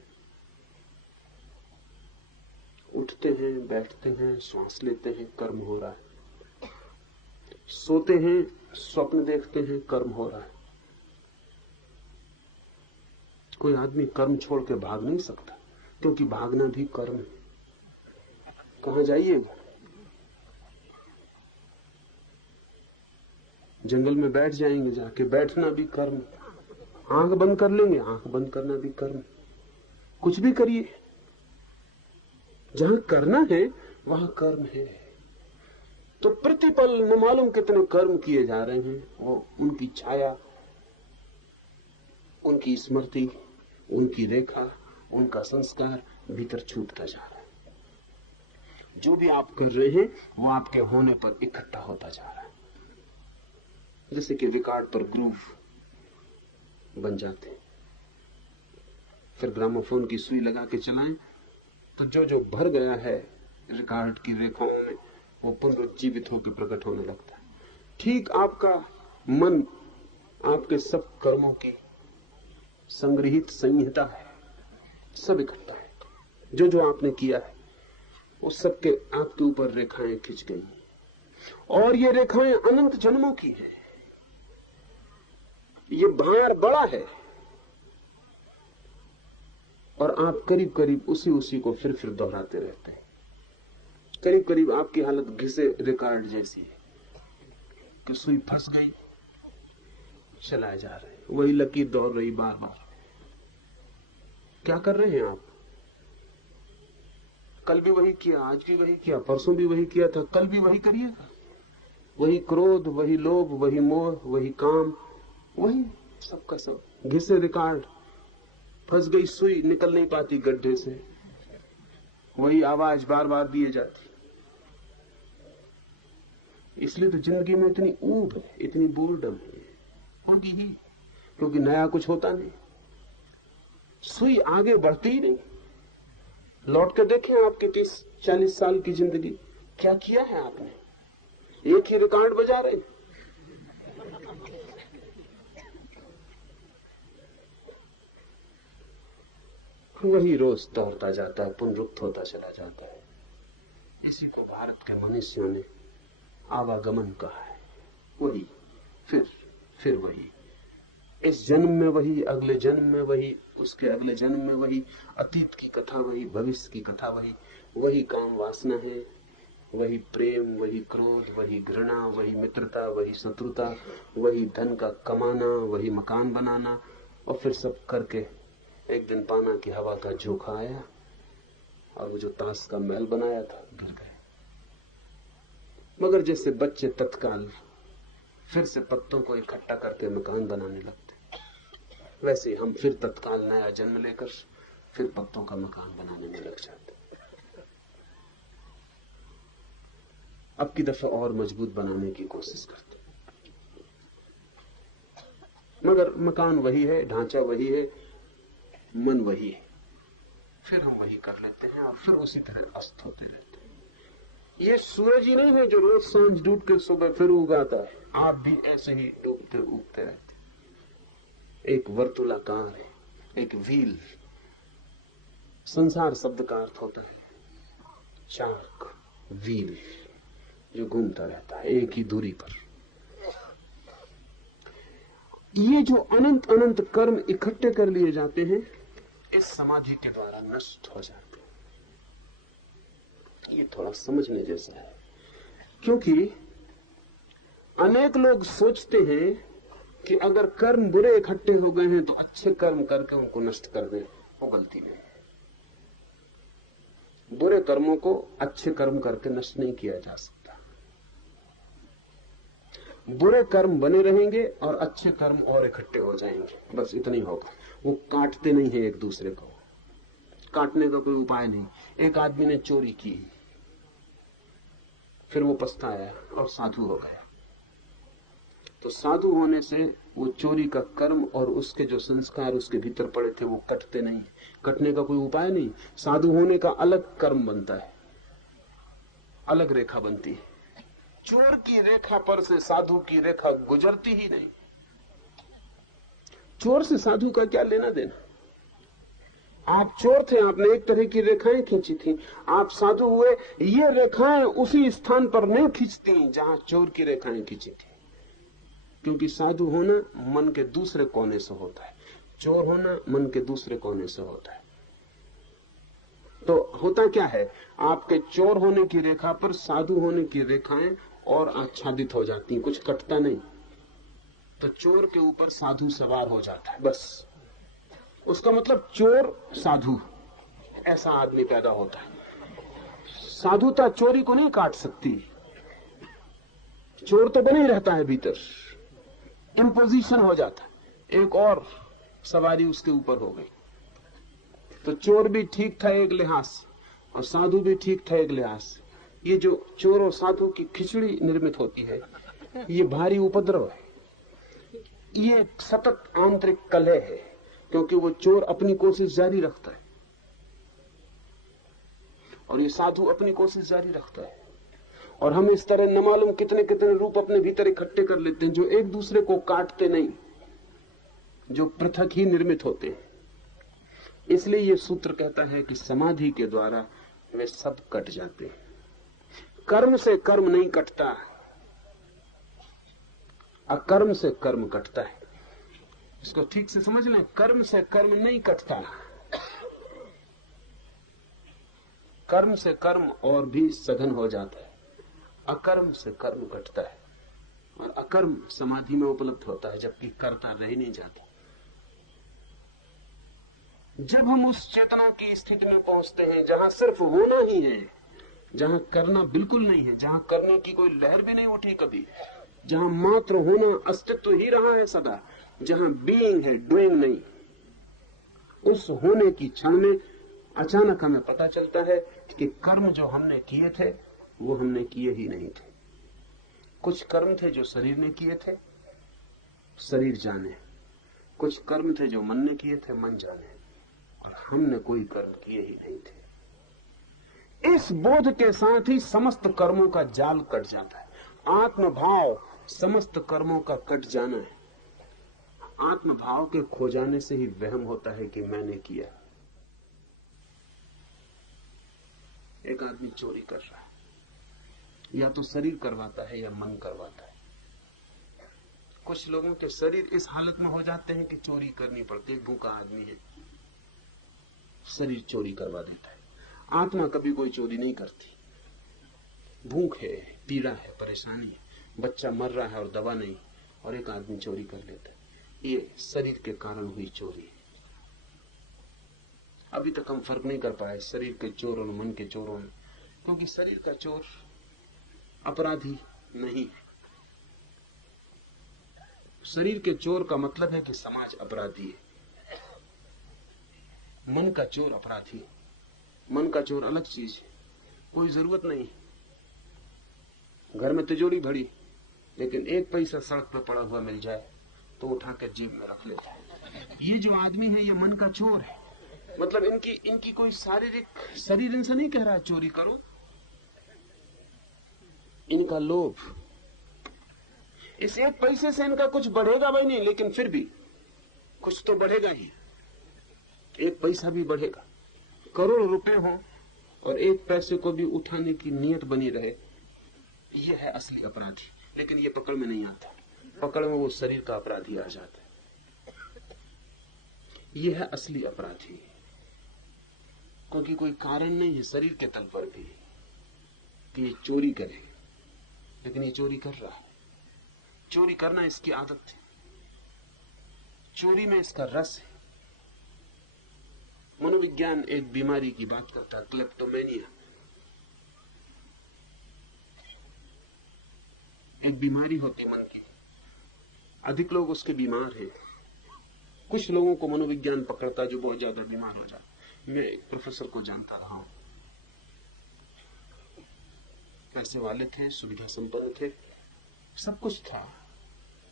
उठते हैं, बैठते हैं, श्वास लेते हैं, कर्म हो रहा है। सोते हैं, स्वप्न देखते हैं, कर्म हो रहा है। कोई आदमी कर्म छोड़ के भाग नहीं सकता, क्योंकि भागना भी कर्म है। कहां जाइएगा? जंगल में बैठ जाएंगे, जाके बैठना भी कर्म। आंख बंद कर लेंगे, आंख बंद करना भी कर्म। कुछ भी करिए, जहां करना है वहां कर्म है। तो प्रतिपल न मालूम कितने कर्म किए जा रहे हैं, वो उनकी छाया, उनकी स्मृति, उनकी रेखा, उनका संस्कार भीतर छूटता जा रहा है। जो भी आप कर रहे हैं वो आपके होने पर इकट्ठा होता जा रहा है। जैसे कि रिकॉर्ड पर ग्रूव बन जाते हैं, फिर ग्रामोफोन की सुई लगा के चलाएं तो जो जो भर गया है रिकॉर्ड की रेखाओं में, वो पुनरुज्जीवित होकर प्रकट होने लगता है। ठीक आपका मन आपके सब कर्मों की संग्रहित संहिता है, सब इकट्ठा है। जो जो आपने किया है उस सबके आपके ऊपर रेखाएं खिंच गई, और ये रेखाएं अनंत जन्मों की है। ये भार बड़ा है, और आप करीब करीब उसी को फिर दोहराते रहते हैं। करीब करीब आपकी हालत घिसे रिकॉर्ड जैसी है कि सुई फंस गई, चलाए जा रहे हैं, वही लकीर दौड़ रही बार बार। क्या कर रहे हैं आप? कल भी वही किया, आज भी वही किया, परसों भी वही किया था, कल भी वही करिएगा। वही क्रोध, वही लोभ, वही मोह, वही काम, वही सबका सब घिसे रिकॉर्ड। फंस गई सुई, निकल नहीं पाती गड्ढे से, वही आवाज बार बार दिए जाती। इसलिए तो जिंदगी में इतनी ऊब है, इतनी बोर्डम है, होगी ही, क्योंकि नया कुछ होता नहीं। सुई आगे बढ़ती ही नहीं। लौट कर देखें आपके 30-40 साल की जिंदगी, क्या किया है आपने? एक ही रिकॉर्ड बजा रहे हैं। वही रोज दोहरता जाता है, पुनरुक्त होता चला जाता है। इसी को भारत के मनुष्यों ने आवागमन कहा है। वही फिर वही। इस जन्म में वही, अगले जन्म में वही, उसके अगले जन्म में वही, अतीत की कथा वही, भविष्य की कथा वही, वही काम वासना है, वही प्रेम, वही क्रोध, वही घृणा, वही मित्रता, वही शत्रुता, वही धन का कमाना, वही मकान बनाना, और फिर सब करके एक दिन पाना कि हवा का झोंका आया और वो जो ताश का महल बनाया था गिर गए। मगर जैसे बच्चे तत्काल फिर से पत्तों को इकट्ठा करके मकान बनाने लगते, वैसे ही हम फिर तत्काल नया जन्म लेकर फिर पत्तों का मकान बनाने में लग जाते। अब की दफा और मजबूत बनाने की कोशिश करते, मगर मकान वही है, ढांचा वही है, मन वही है। फिर हम वही कर लेते हैं और फिर उसी तरह अस्त होते रहते हैं। ये सूरज ही नहीं है जो रोज सांझ डूब के सुबह फिर उगाता है, आप भी ऐसे ही डूबते उगते रहते। एक वर्तुलाकार है, एक व्हील। संसार शब्द का अर्थ होता है चाक, व्हील, जो घूमता रहता है एक ही दूरी पर। ये जो अनंत अनंत कर्म इकट्ठे कर लिए जाते हैं, इस समाधि के द्वारा नष्ट हो जाते हैं। ये थोड़ा समझने जैसा है, क्योंकि अनेक लोग सोचते हैं कि अगर कर्म बुरे इकट्ठे हो गए हैं तो अच्छे कर्म करके उनको नष्ट कर दें। वो गलती नहीं है। बुरे कर्मों को अच्छे कर्म करके नष्ट नहीं किया जा सकता। बुरे कर्म बने रहेंगे और अच्छे कर्म और इकट्ठे हो जाएंगे, बस इतना ही होगा। वो काटते नहीं है एक दूसरे को, काटने का कोई उपाय नहीं। एक आदमी ने चोरी की, फिर वो पछताया और साधु हो गया, तो साधु होने से वो चोरी का कर्म और उसके जो संस्कार उसके भीतर पड़े थे वो कटते नहीं। कटने का कोई उपाय नहीं। साधु होने का अलग कर्म बनता है, अलग रेखा बनती है। चोर की रेखा पर से साधु की रेखा गुजरती ही नहीं। चोर से साधु का क्या लेना देना? आप चोर थे, आपने एक तरह की रेखाएं खींची थी, आप साधु हुए, ये रेखाएं उसी स्थान पर नहीं खींचती जहां चोर की रेखाएं खींची थी। क्योंकि साधु होना मन के दूसरे कोने से होता है, चोर होना मन के दूसरे कोने से होता है। तो होता क्या है, आपके चोर होने की रेखा पर साधु होने की रेखाएं और आच्छादित हो जाती, कुछ कटता नहीं। तो चोर के ऊपर साधु सवार हो जाता है, बस उसका मतलब चोर साधु, ऐसा आदमी पैदा होता है। साधुता चोरी को नहीं काट सकती, चोर तो बने ही रहता है भीतर, इंपोजिशन हो जाता है, एक और सवारी उसके ऊपर हो गई। तो चोर भी ठीक था एक लिहाज से और साधु भी ठीक था एक लिहाज से। ये जो चोर और साधु की खिचड़ी निर्मित होती है, ये भारी उपद्रव है, ये सतत आंतरिक कलह है, क्योंकि वो चोर अपनी कोशिश जारी रखता है और ये साधु अपनी कोशिश जारी रखता है। और हम इस तरह न मालूम कितने कितने रूप अपने भीतर इकट्ठे कर लेते हैं जो एक दूसरे को काटते नहीं, जो पृथक ही निर्मित होते हैं। इसलिए ये सूत्र कहता है कि समाधि के द्वारा वे सब कट जाते हैं। कर्म से कर्म नहीं कटता, अकर्म से कर्म कटता है। इसको ठीक से समझ लें, कर्म से कर्म नहीं कटता, कर्म से कर्म और भी सघन हो जाता है, अकर्म से कर्म कटता है। और अकर्म समाधि में उपलब्ध होता है, जबकि कर्ता रह नहीं जाता। जब हम उस चेतना की स्थिति में पहुंचते हैं जहां सिर्फ होना ही है, जहां करना बिल्कुल नहीं है, जहां करने की कोई लहर भी नहीं उठी कभी, जहां मात्र होना अस्तित्व ही रहा है सदा, जहां बीइंग है, डूइंग नहीं, उस होने की क्षण में अचानक हमें पता चलता है कि कर्म जो हमने किए थे वो हमने किए ही नहीं थे। कुछ कर्म थे जो शरीर ने किए थे, शरीर जाने, कुछ कर्म थे जो मन ने किए थे, मन जाने, और हमने कोई कर्म किए ही नहीं थे। इस बोध के साथ ही समस्त कर्मों का जाल कट जाता है। आत्मभाव समस्त कर्मों का कट जाना है। आत्मभाव के खो जाने से ही वहम होता है कि मैंने किया। एक आदमी चोरी कर रहा है, या तो शरीर करवाता है या मन करवाता है। कुछ लोगों के शरीर इस हालत में हो जाते हैं कि चोरी करनी पड़ती है। भूखा आदमी है, शरीर चोरी करवा देता है। आत्मा कभी कोई चोरी नहीं करती। भूख है, पीड़ा है, परेशानी है, बच्चा मर रहा है और दवा नहीं, और एक आदमी चोरी कर लेता है। ये शरीर के कारण हुई चोरी है। अभी तक हम फर्क नहीं कर पाए शरीर के चोर और मन के चोरों में, क्योंकि शरीर का चोर अपराधी नहीं है। शरीर के चोर का मतलब है कि समाज अपराधी है। मन का चोर अपराधी है। मन का चोर अलग चीज है। कोई जरूरत नहीं, घर में तिजोरी भरी, लेकिन एक पैसा सड़क पर पड़ा हुआ मिल जाए तो उठा कर जेब में रख लेता है। ये जो आदमी है ये मन का चोर है। मतलब इनकी कोई शारीरिक शरीर इनसे नहीं कह रहा है चोरी करो। इनका लोभ, इस एक पैसे से इनका कुछ बढ़ेगा भाई नहीं, लेकिन फिर भी कुछ तो बढ़ेगा ही। एक पैसा भी बढ़ेगा। करोड़ रुपए हो और एक पैसे को भी उठाने की नियत बनी रहे, यह है असली अपराधी। लेकिन ये पकड़ में नहीं आता। पकड़ में वो शरीर का अपराधी आ जाता है। यह है असली अपराधी, क्योंकि कोई कारण नहीं है शरीर के तल पर भी कि ये चोरी करे, लेकिन ये चोरी कर रहा है। चोरी करना इसकी आदत है। चोरी में इसका रस है। मनोविज्ञान एक बीमारी की बात करता है, क्लेप्टोमेनिया। एक बीमारी होती मन की। अधिक लोग उसके बीमार हैं। कुछ लोगों को मनोविज्ञान पकड़ता जो बहुत ज्यादा बीमार हो जाते। मैं एक प्रोफेसर को जानता रहा हूं, पैसे वाले थे, सुविधा संपन्न थे, सब कुछ था।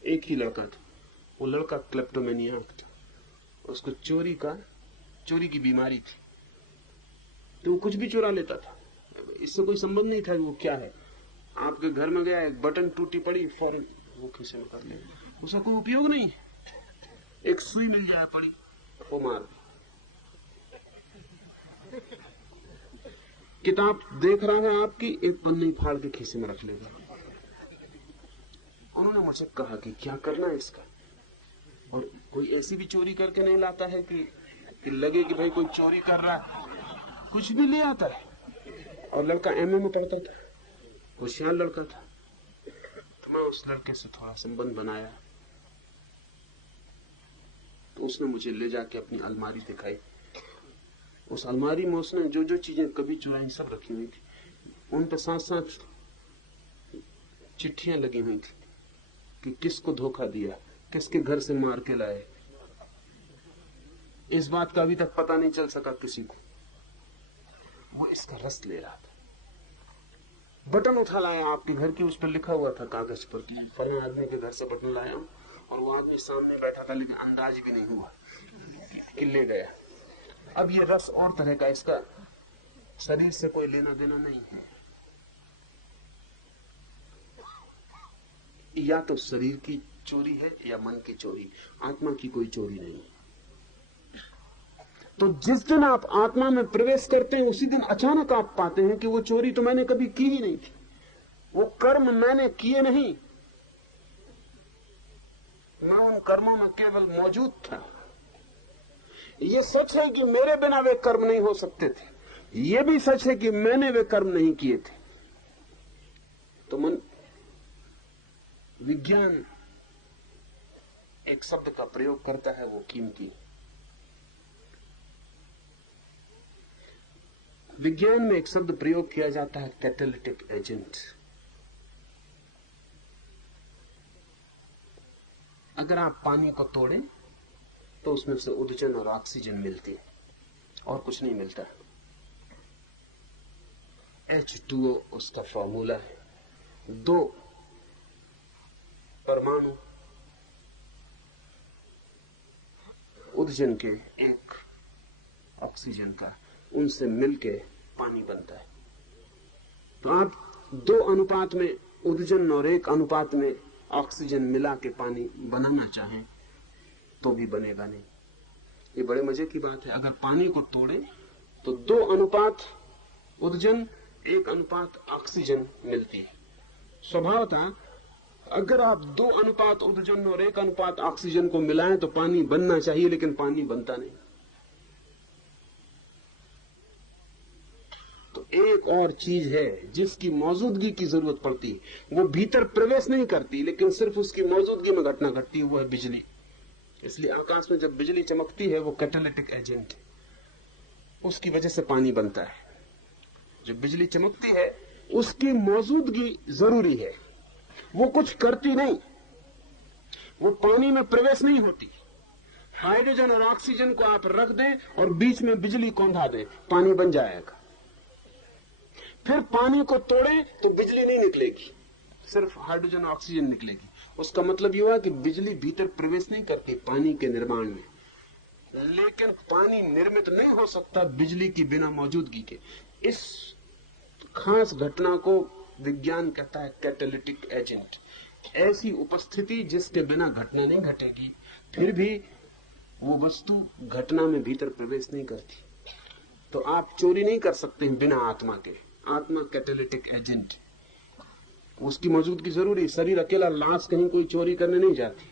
एक ही लड़का था, वो लड़का क्लेप्टोमेनिया था। उसको चोरी की बीमारी थी, तो वो कुछ भी चुरा लेता था। इससे कोई संबंध नहीं था कि वो क्या है। आपके घर में गया, एक बटन टूटी पड़ी, फौरन वो खीसे में कर ले। उसका कोई उपयोग नहीं। एक सुई मिल जाए पड़ी, वो मार दी। किताब देख रहा है आपकी, एक पन्नी फाड़ के खीसे में रख लेगा। उन्होंने मुझे कहा कि क्या करना है इसका। और कोई ऐसी भी चोरी करके नहीं लाता है कि लगे कि भाई कोई चोरी कर रहा है, कुछ भी ले आता है। और लड़का एमए में पढ़ता था, होशियार लड़का था। तो मैं उस लड़के से थोड़ा संबंध बनाया, तो उसने मुझे ले जाके अपनी अलमारी दिखाई। उस अलमारी में उसने जो जो चीजें कभी चुराई सब रखी हुई थी। उन पर साथ साथ चिट्ठियां लगी हुई थी कि किसको धोखा दिया, किसके घर से मार के लाए। इस बात का अभी तक पता नहीं चल सका किसी को। वो इसका रस ले रहा था। बटन उठा लाया आपके घर की, उस पर लिखा हुआ था कागज पर कि फलाने आदमी के घर से बटन लाया हूं, और वो आदमी सामने बैठा था, लेकिन अंदाज भी नहीं हुआ कि ले गया। अब ये रस और तरह का, इसका शरीर से कोई लेना देना नहीं है। या तो शरीर की चोरी है या मन की चोरी, आत्मा की कोई चोरी नहीं। तो जिस दिन आप आत्मा में प्रवेश करते हैं, उसी दिन अचानक आप पाते हैं कि वो चोरी तो मैंने कभी की ही नहीं थी, वो कर्म मैंने किए नहीं, मैं उन कर्मों में केवल मौजूद था। ये सच है कि मेरे बिना वे कर्म नहीं हो सकते थे, ये भी सच है कि मैंने वे कर्म नहीं किए थे। तो मन विज्ञान एक शब्द का प्रयोग करता है, वो कीमती। विज्ञान में एक शब्द प्रयोग किया जाता है, कैटालिटिक एजेंट। अगर आप पानी को तोड़ें तो उसमें से उदजन और ऑक्सीजन मिलती है, और कुछ नहीं मिलता। H2O उसका फॉर्मूला है। 2 परमाणु उदजन के, एक ऑक्सीजन का, उनसे मिलके पानी बनता है। तो आप 2 अनुपात में उदजन और 1 अनुपात में ऑक्सीजन मिला के पानी बनाना चाहें तो भी बनेगा नहीं। ये बड़े मजे की बात है। अगर पानी को तोड़े तो 2 अनुपात उदजन, 1 अनुपात ऑक्सीजन मिलती है। स्वभावतः अगर आप 2 अनुपात ओजोन और 1 अनुपात ऑक्सीजन को मिलाएं तो पानी बनना चाहिए, लेकिन पानी बनता नहीं। तो एक और चीज है जिसकी मौजूदगी की जरूरत पड़ती है, वो भीतर प्रवेश नहीं करती लेकिन सिर्फ उसकी मौजूदगी में घटना घटती है, वो है बिजली। इसलिए आकाश में जब बिजली चमकती है वो कैटालिटिक एजेंट है, उसकी वजह से पानी बनता है। जब बिजली चमकती है उसकी मौजूदगी जरूरी है, वो कुछ करती नहीं, वो पानी में प्रवेश नहीं होती। हाइड्रोजन और ऑक्सीजन को आप रख दें और बीच में बिजली कौंधा दें, पानी बन जाएगा। फिर पानी को तोड़ें तो बिजली नहीं निकलेगी, सिर्फ हाइड्रोजन और ऑक्सीजन निकलेगी। उसका मतलब यह हुआ कि बिजली भीतर प्रवेश नहीं करती पानी के निर्माण में, लेकिन पानी निर्मित नहीं हो सकता बिजली की बिना मौजूदगी के। इस खास घटना को विज्ञान कहता है कैटालिटिक एजेंट। ऐसी उपस्थिति जिसके बिना घटना नहीं घटेगी, फिर भी वो वस्तु घटना में भीतर प्रवेश नहीं करती। तो आप चोरी नहीं कर सकते हैं बिना आत्मा के। आत्मा कैटालिटिक एजेंट, उसकी मौजूदगी जरूरी। शरीर अकेला, लाश कहीं कोई चोरी करने नहीं जाती।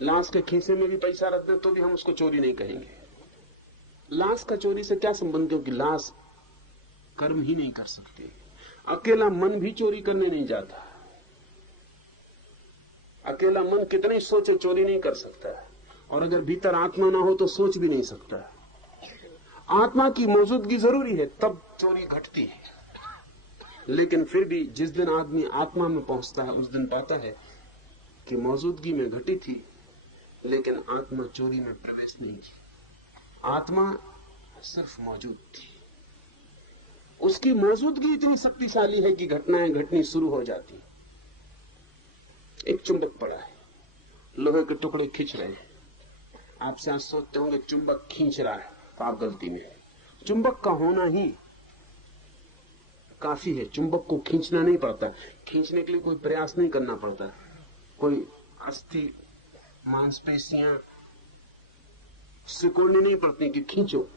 लाश के खीसे में भी पैसा रख दे तो भी हम उसको चोरी नहीं कहेंगे। लाश का चोरी से क्या संबंध, क्योंकि लाश कर्म ही नहीं कर सकती। अकेला मन भी चोरी करने नहीं जाता। अकेला मन कितने सोचे चोरी नहीं कर सकता, और अगर भीतर आत्मा ना हो तो सोच भी नहीं सकता। आत्मा की मौजूदगी जरूरी है, तब चोरी घटती है। लेकिन फिर भी जिस दिन आदमी आत्मा में पहुंचता है उस दिन पाता है कि मौजूदगी में घटी थी, लेकिन आत्मा चोरी में प्रवेश नहीं की। आत्मा सिर्फ मौजूद थी। उसकी मौजूदगी इतनी शक्तिशाली है कि घटनाएं घटनी शुरू हो जाती। एक चुंबक पड़ा है, लोहे के टुकड़े खींच रहे हैं। आपसे आज सोचते होंगे चुंबक खींच रहा है, तो आप गलती में। चुंबक का होना ही काफी है, चुंबक को खींचना नहीं पड़ता। खींचने के लिए कोई प्रयास नहीं करना पड़ता, कोई अस्थि मांसपेशियां सिकुड़नी नहीं पड़ती कि खींचो।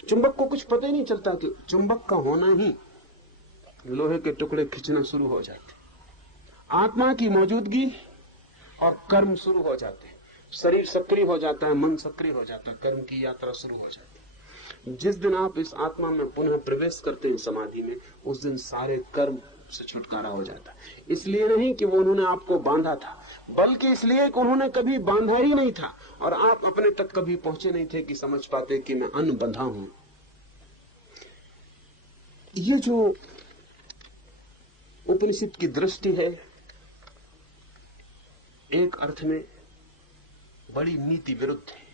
चुंबक को कुछ पता ही नहीं चलता कि चुंबक का होना ही लोहे के टुकड़े खींचना शुरू हो जाते। आत्मा की मौजूदगी और कर्म शुरू हो जाते। शरीर सक्रिय हो जाता है, मन सक्रिय हो जाता है, कर्म की यात्रा शुरू हो जाती है। जिस दिन आप इस आत्मा में पुनः प्रवेश करते हैं समाधि में, उस दिन सारे कर्म से छुटकारा हो जाता है। इसलिए नहीं कि वो उन्होंने आपको बांधा था, बल्कि इसलिए कि उन्होंने कभी बांधा ही नहीं था और आप अपने तक कभी पहुंचे नहीं थे कि समझ पाते कि मैं अनबंधा हूं। ये जो उपनिषद की दृष्टि है, एक अर्थ में बड़ी नीति विरुद्ध है,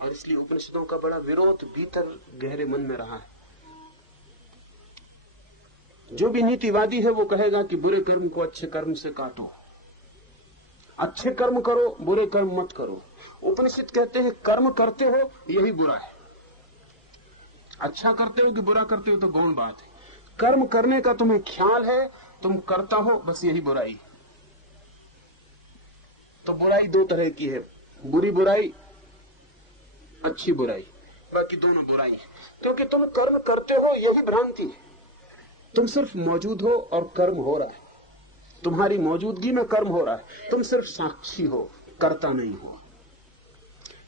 और इसलिए उपनिषदों का बड़ा विरोध भीतर गहरे मन में रहा है। जो भी नीतिवादी है वो कहेगा कि बुरे कर्म को अच्छे कर्म से काटो, अच्छे कर्म करो, बुरे कर्म मत करो। उपनिषद कहते हैं कर्म करते हो यही बुरा है। अच्छा करते हो कि बुरा करते हो तो गौण बात है। कर्म करने का तुम्हें ख्याल है, तुम करता हो, बस यही बुराई। तो बुराई दो तरह की है, बुरी बुराई, अच्छी बुराई, बाकी दोनों बुराई है। क्योंकि तुम कर्म करते हो यही भ्रांति है। तुम सिर्फ मौजूद हो और कर्म हो रहा है, तुम्हारी मौजूदगी में कर्म हो रहा है, तुम सिर्फ साक्षी हो, कर्ता नहीं हो।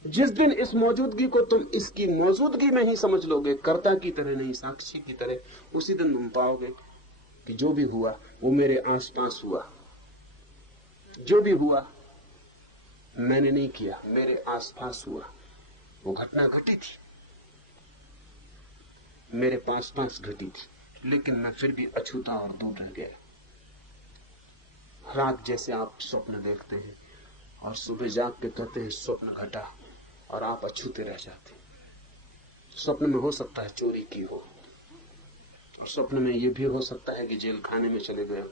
जिस दिन इस मौजूदगी को तुम इसकी मौजूदगी में ही समझ लोगे, कर्ता की तरह नहीं साक्षी की तरह, उसी दिन तुम पाओगे कि जो भी हुआ वो मेरे आसपास हुआ, जो भी हुआ मैंने नहीं किया, मेरे आसपास हुआ। वो घटना घटी थी, मेरे पास घटी थी, लेकिन मैं फिर भी अछूता और दूर रह गया। रात जैसे आप स्वप्न देखते हैं और सुबह जाग के कहते हैं स्वप्न घटा, और आप अछूते रह जाते। स्वप्न में हो सकता है चोरी की हो, और स्वप्न में यह भी हो सकता है कि जेल खाने में चले गए।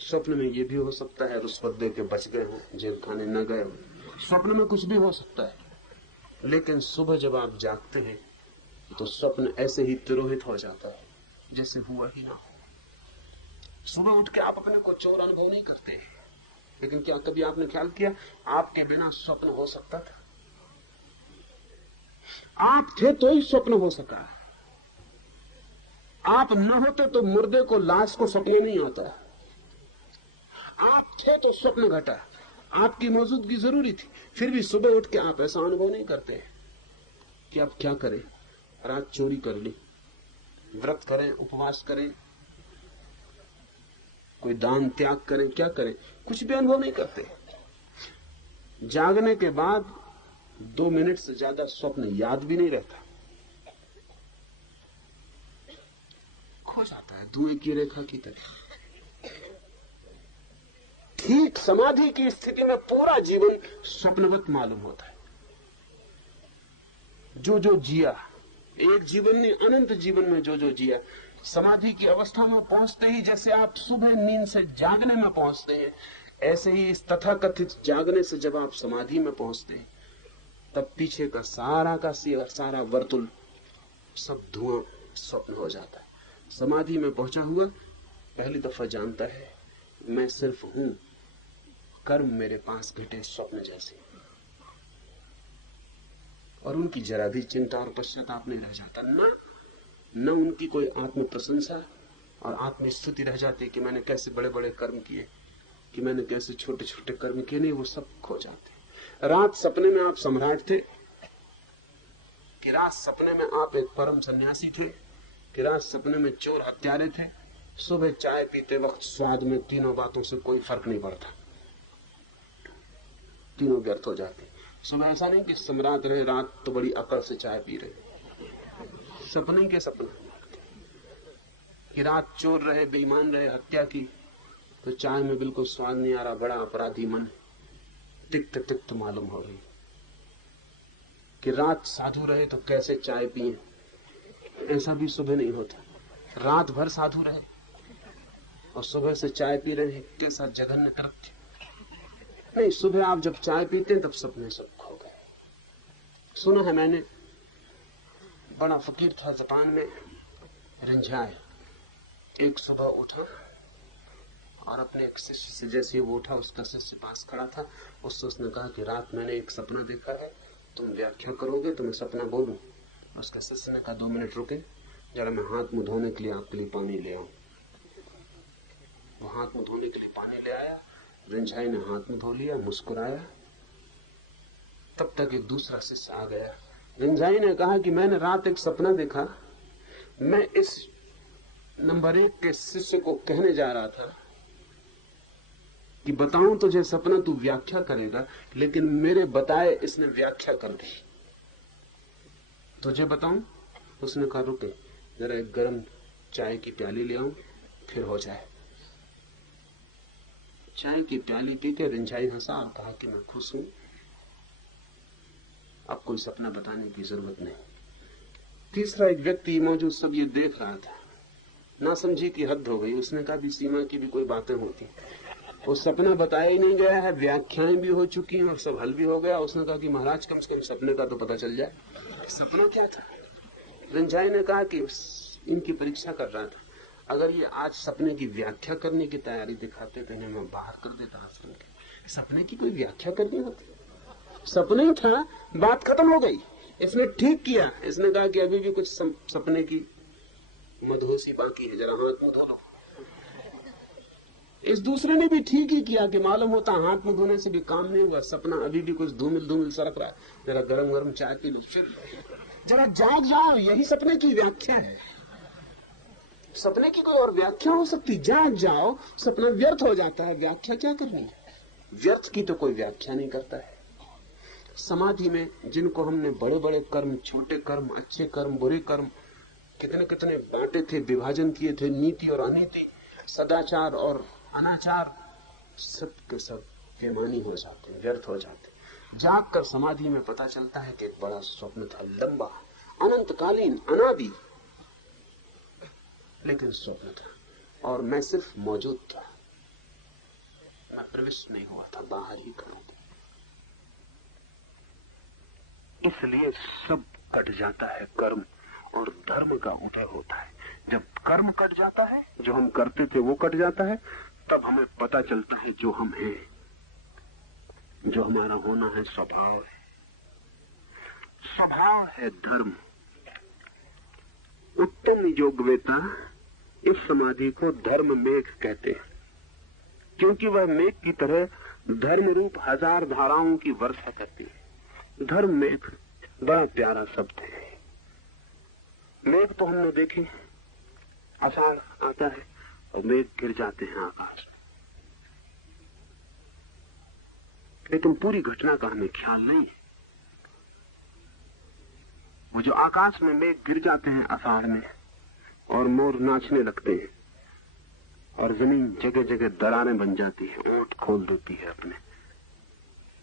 स्वप्न में यह भी हो सकता है रुष्वत दे के बच गए हो, जेल खाने न गए हो। स्वप्न में कुछ भी हो सकता है, लेकिन सुबह जब आप जागते हैं तो स्वप्न ऐसे ही तिरोहित हो जाता है जैसे हुआ ही ना हो। सुबह उठ के आप अपने को चोर अनुभव नहीं करते, लेकिन क्या कभी आपने ख्याल किया आपके बिना स्वप्न हो सकता था? आप थे तो ही स्वप्न हो सका। आप न होते तो मुर्दे को, लाश को सपने नहीं आता। आप थे तो स्वप्न घटा, आपकी मौजूदगी जरूरी थी, फिर भी सुबह उठ के आप ऐसा अनुभव नहीं करते कि आप क्या करें, रात चोरी कर ली, व्रत करें, उपवास करें, कोई दान त्याग करें, क्या करें, कुछ भी अनुभव नहीं करते। जागने के बाद 2 मिनट से ज्यादा स्वप्न याद भी नहीं रहता, खो जाता है धुएं की रेखा की तरह। ठीक समाधि की स्थिति में पूरा जीवन स्वप्नवत मालूम होता है। जो जो जिया, एक जीवन ने अनंत जीवन में जो जो जिया, समाधि की अवस्था में पहुंचते ही जैसे आप सुबह नींद से जागने में पहुंचते हैं, ऐसे ही इस तथाकथित जागने से जब आप समाधि में पहुंचते हैं, तब पीछे का सारा वर्तुल सब धुआं स्वप्न हो जाता है। समाधि में पहुंचा हुआ पहली दफा जानता है मैं सिर्फ हूं, कर्म मेरे पास घटे स्वप्न जैसे, और उनकी जरा भी चिंता और पश्चाताप नहीं रह जाता। न उनकी कोई आत्म प्रशंसा और आत्म स्तुति रह जाती कि मैंने कैसे बड़े बड़े कर्म किए, कि मैंने कैसे छोटे छोटे कर्म किए, नहीं, वो सब खो जाते। रात सपने में आप सम्राट थे, कि रात सपने में आप एक परम सन्यासी थे, कि रात सपने में चोर हत्यारे थे, सुबह चाय पीते वक्त स्वाद में तीनों बातों से कोई फर्क नहीं पड़ता, तीनों व्यर्थ हो जाते। सुबह ऐसा नहीं कि सम्राट रहे, रात तो बड़ी अकड़ से चाय पी रहे, सपने के सपने, कि रात चोर रहे, बेईमान रहे, हत्या की, तो चाय में बिल्कुल स्वाद नहीं आ रहा, बड़ा अपराधी मन, तिक्त तिक्त मालूम हो रही। कि रात साधु रहे तो कैसे चाय पिए, ऐसा भी सुबह नहीं होता। रात भर साधु रहे और सुबह से चाय पी रहे हैं, कैसा जघन्य कृत्य। नहीं, सुबह आप जब चाय पीते हैं तब सपने सब खो गए। सुना है मैंने, बड़ा फकीर था जापान में, रिंझाए, एक सुबह उठा और अपने एक शिष्य से, जैसे वो उठा उसका शिष्य पास खड़ा था, उससे उसने कहा कि रात मैंने एक सपना देखा है, तुम व्याख्या करोगे तो मैं सपना बोलूं। उसका शिष्य ने कहा 2 मिनट रुके, जरा मैं हाथ मुंह धोने के लिए आपके लिए पानी ले आऊं। वो हाथ मुंह धोने के लिए पानी ले आया, रिंझाई ने हाथ मुंह धो लिया, मुस्कुराया। तब तक एक दूसरा शिष्य आ गया। रिंझाई ने कहा कि मैंने रात एक सपना देखा, मैं इस नंबर 1 के शिष्य को कहने जा रहा था कि बताऊं तुझे सपना, तू व्याख्या करेगा, लेकिन मेरे बताए इसने व्याख्या कर दी, तुझे बताऊं? उसने कहा रुके, जरा एक गर्म चाय की प्याली ले आऊं, फिर हो जाए। चाय की प्याली पी के रिंझाई हंसा और कहा कि मैं खुश हूं, अब कोई सपना बताने की जरूरत नहीं। तीसरा एक व्यक्ति मौजूद सब ये देख रहा था, ना समझी की हद हो गई। उसने कहा भी सीमा की भी कोई बातें होती, वो सपना बताया ही नहीं गया है, व्याख्याएं भी हो चुकी हैं और सब हल भी हो गया। उसने कहा कि महाराज कम से कम सपने का तो पता चल जाए, सपना क्या था। रिंझाई ने कहा कि इनकी परीक्षा कर रहा था, अगर ये आज सपने की व्याख्या करने की तैयारी दिखाते तो इन्हें मैं बाहर कर देता आश्रम के। सपने की कोई व्याख्या करनी होती, सपने ही था, बात खत्म हो गई। इसने ठीक किया, इसने कहा कि अभी भी कुछ सपने की मदहोशी बाकी है, जरा हाथ मुंह धो लो। इस दूसरे ने भी ठीक ही किया कि मालूम होता हाथ मुंह धोने से भी काम नहीं हुआ, सपना अभी भी कुछ धूमिल धूमिल सरक रहा है, जरा गरम गरम चाय पी लो, फिर जरा जाग जाओ, यही सपने की व्याख्या है। सपने की कोई और व्याख्या हो सकती, जाग जाओ, सपना व्यर्थ हो जाता है, व्याख्या क्या करनी है। व्यर्थ की तो कोई व्याख्या नहीं करता है। समाधि में जिनको हमने बड़े बड़े कर्म, छोटे कर्म, अच्छे कर्म, बुरे कर्म, कितने कितने बांटे थे, विभाजन किए थे, नीति और अनीति, सदाचार और अनाचार, सब के सब बेमानी हो जाते, व्यर्थ हो जाते। जाग कर समाधि में पता चलता है कि एक बड़ा स्वप्न था, लंबा, अनंतकालीन, अनादि, लेकिन स्वप्न था और मैं सिर्फ मौजूद था, मैं प्रविष्ट नहीं हुआ था, बाहर ही खड़ा था। इसलिए सब कट जाता है कर्म और धर्म का उदय होता है। जब कर्म कट जाता है, जो हम करते थे वो कट जाता है, तब हमें पता चलता है जो हम हैं, जो हमारा होना है, स्वभाव है। स्वभाव है धर्म, उत्तम योगवेता इस समाधि को धर्म मेघ कहते हैं, क्योंकि वह मेघ की तरह धर्म रूप हजार धाराओं की वर्षा करती है। धर्म मेघ बड़ा प्यारा शब्द है। मेघ तो हमने देखे, आषाढ़ आता है और मेघ गिर जाते हैं आकाश में, लेकिन पूरी घटना का हमें ख्याल नहीं है। वो जो आकाश में मेघ गिर जाते हैं आषाढ़ में और मोर नाचने लगते हैं और जमीन जगह जगह दरारें बन जाती है, ओट खोल देती है,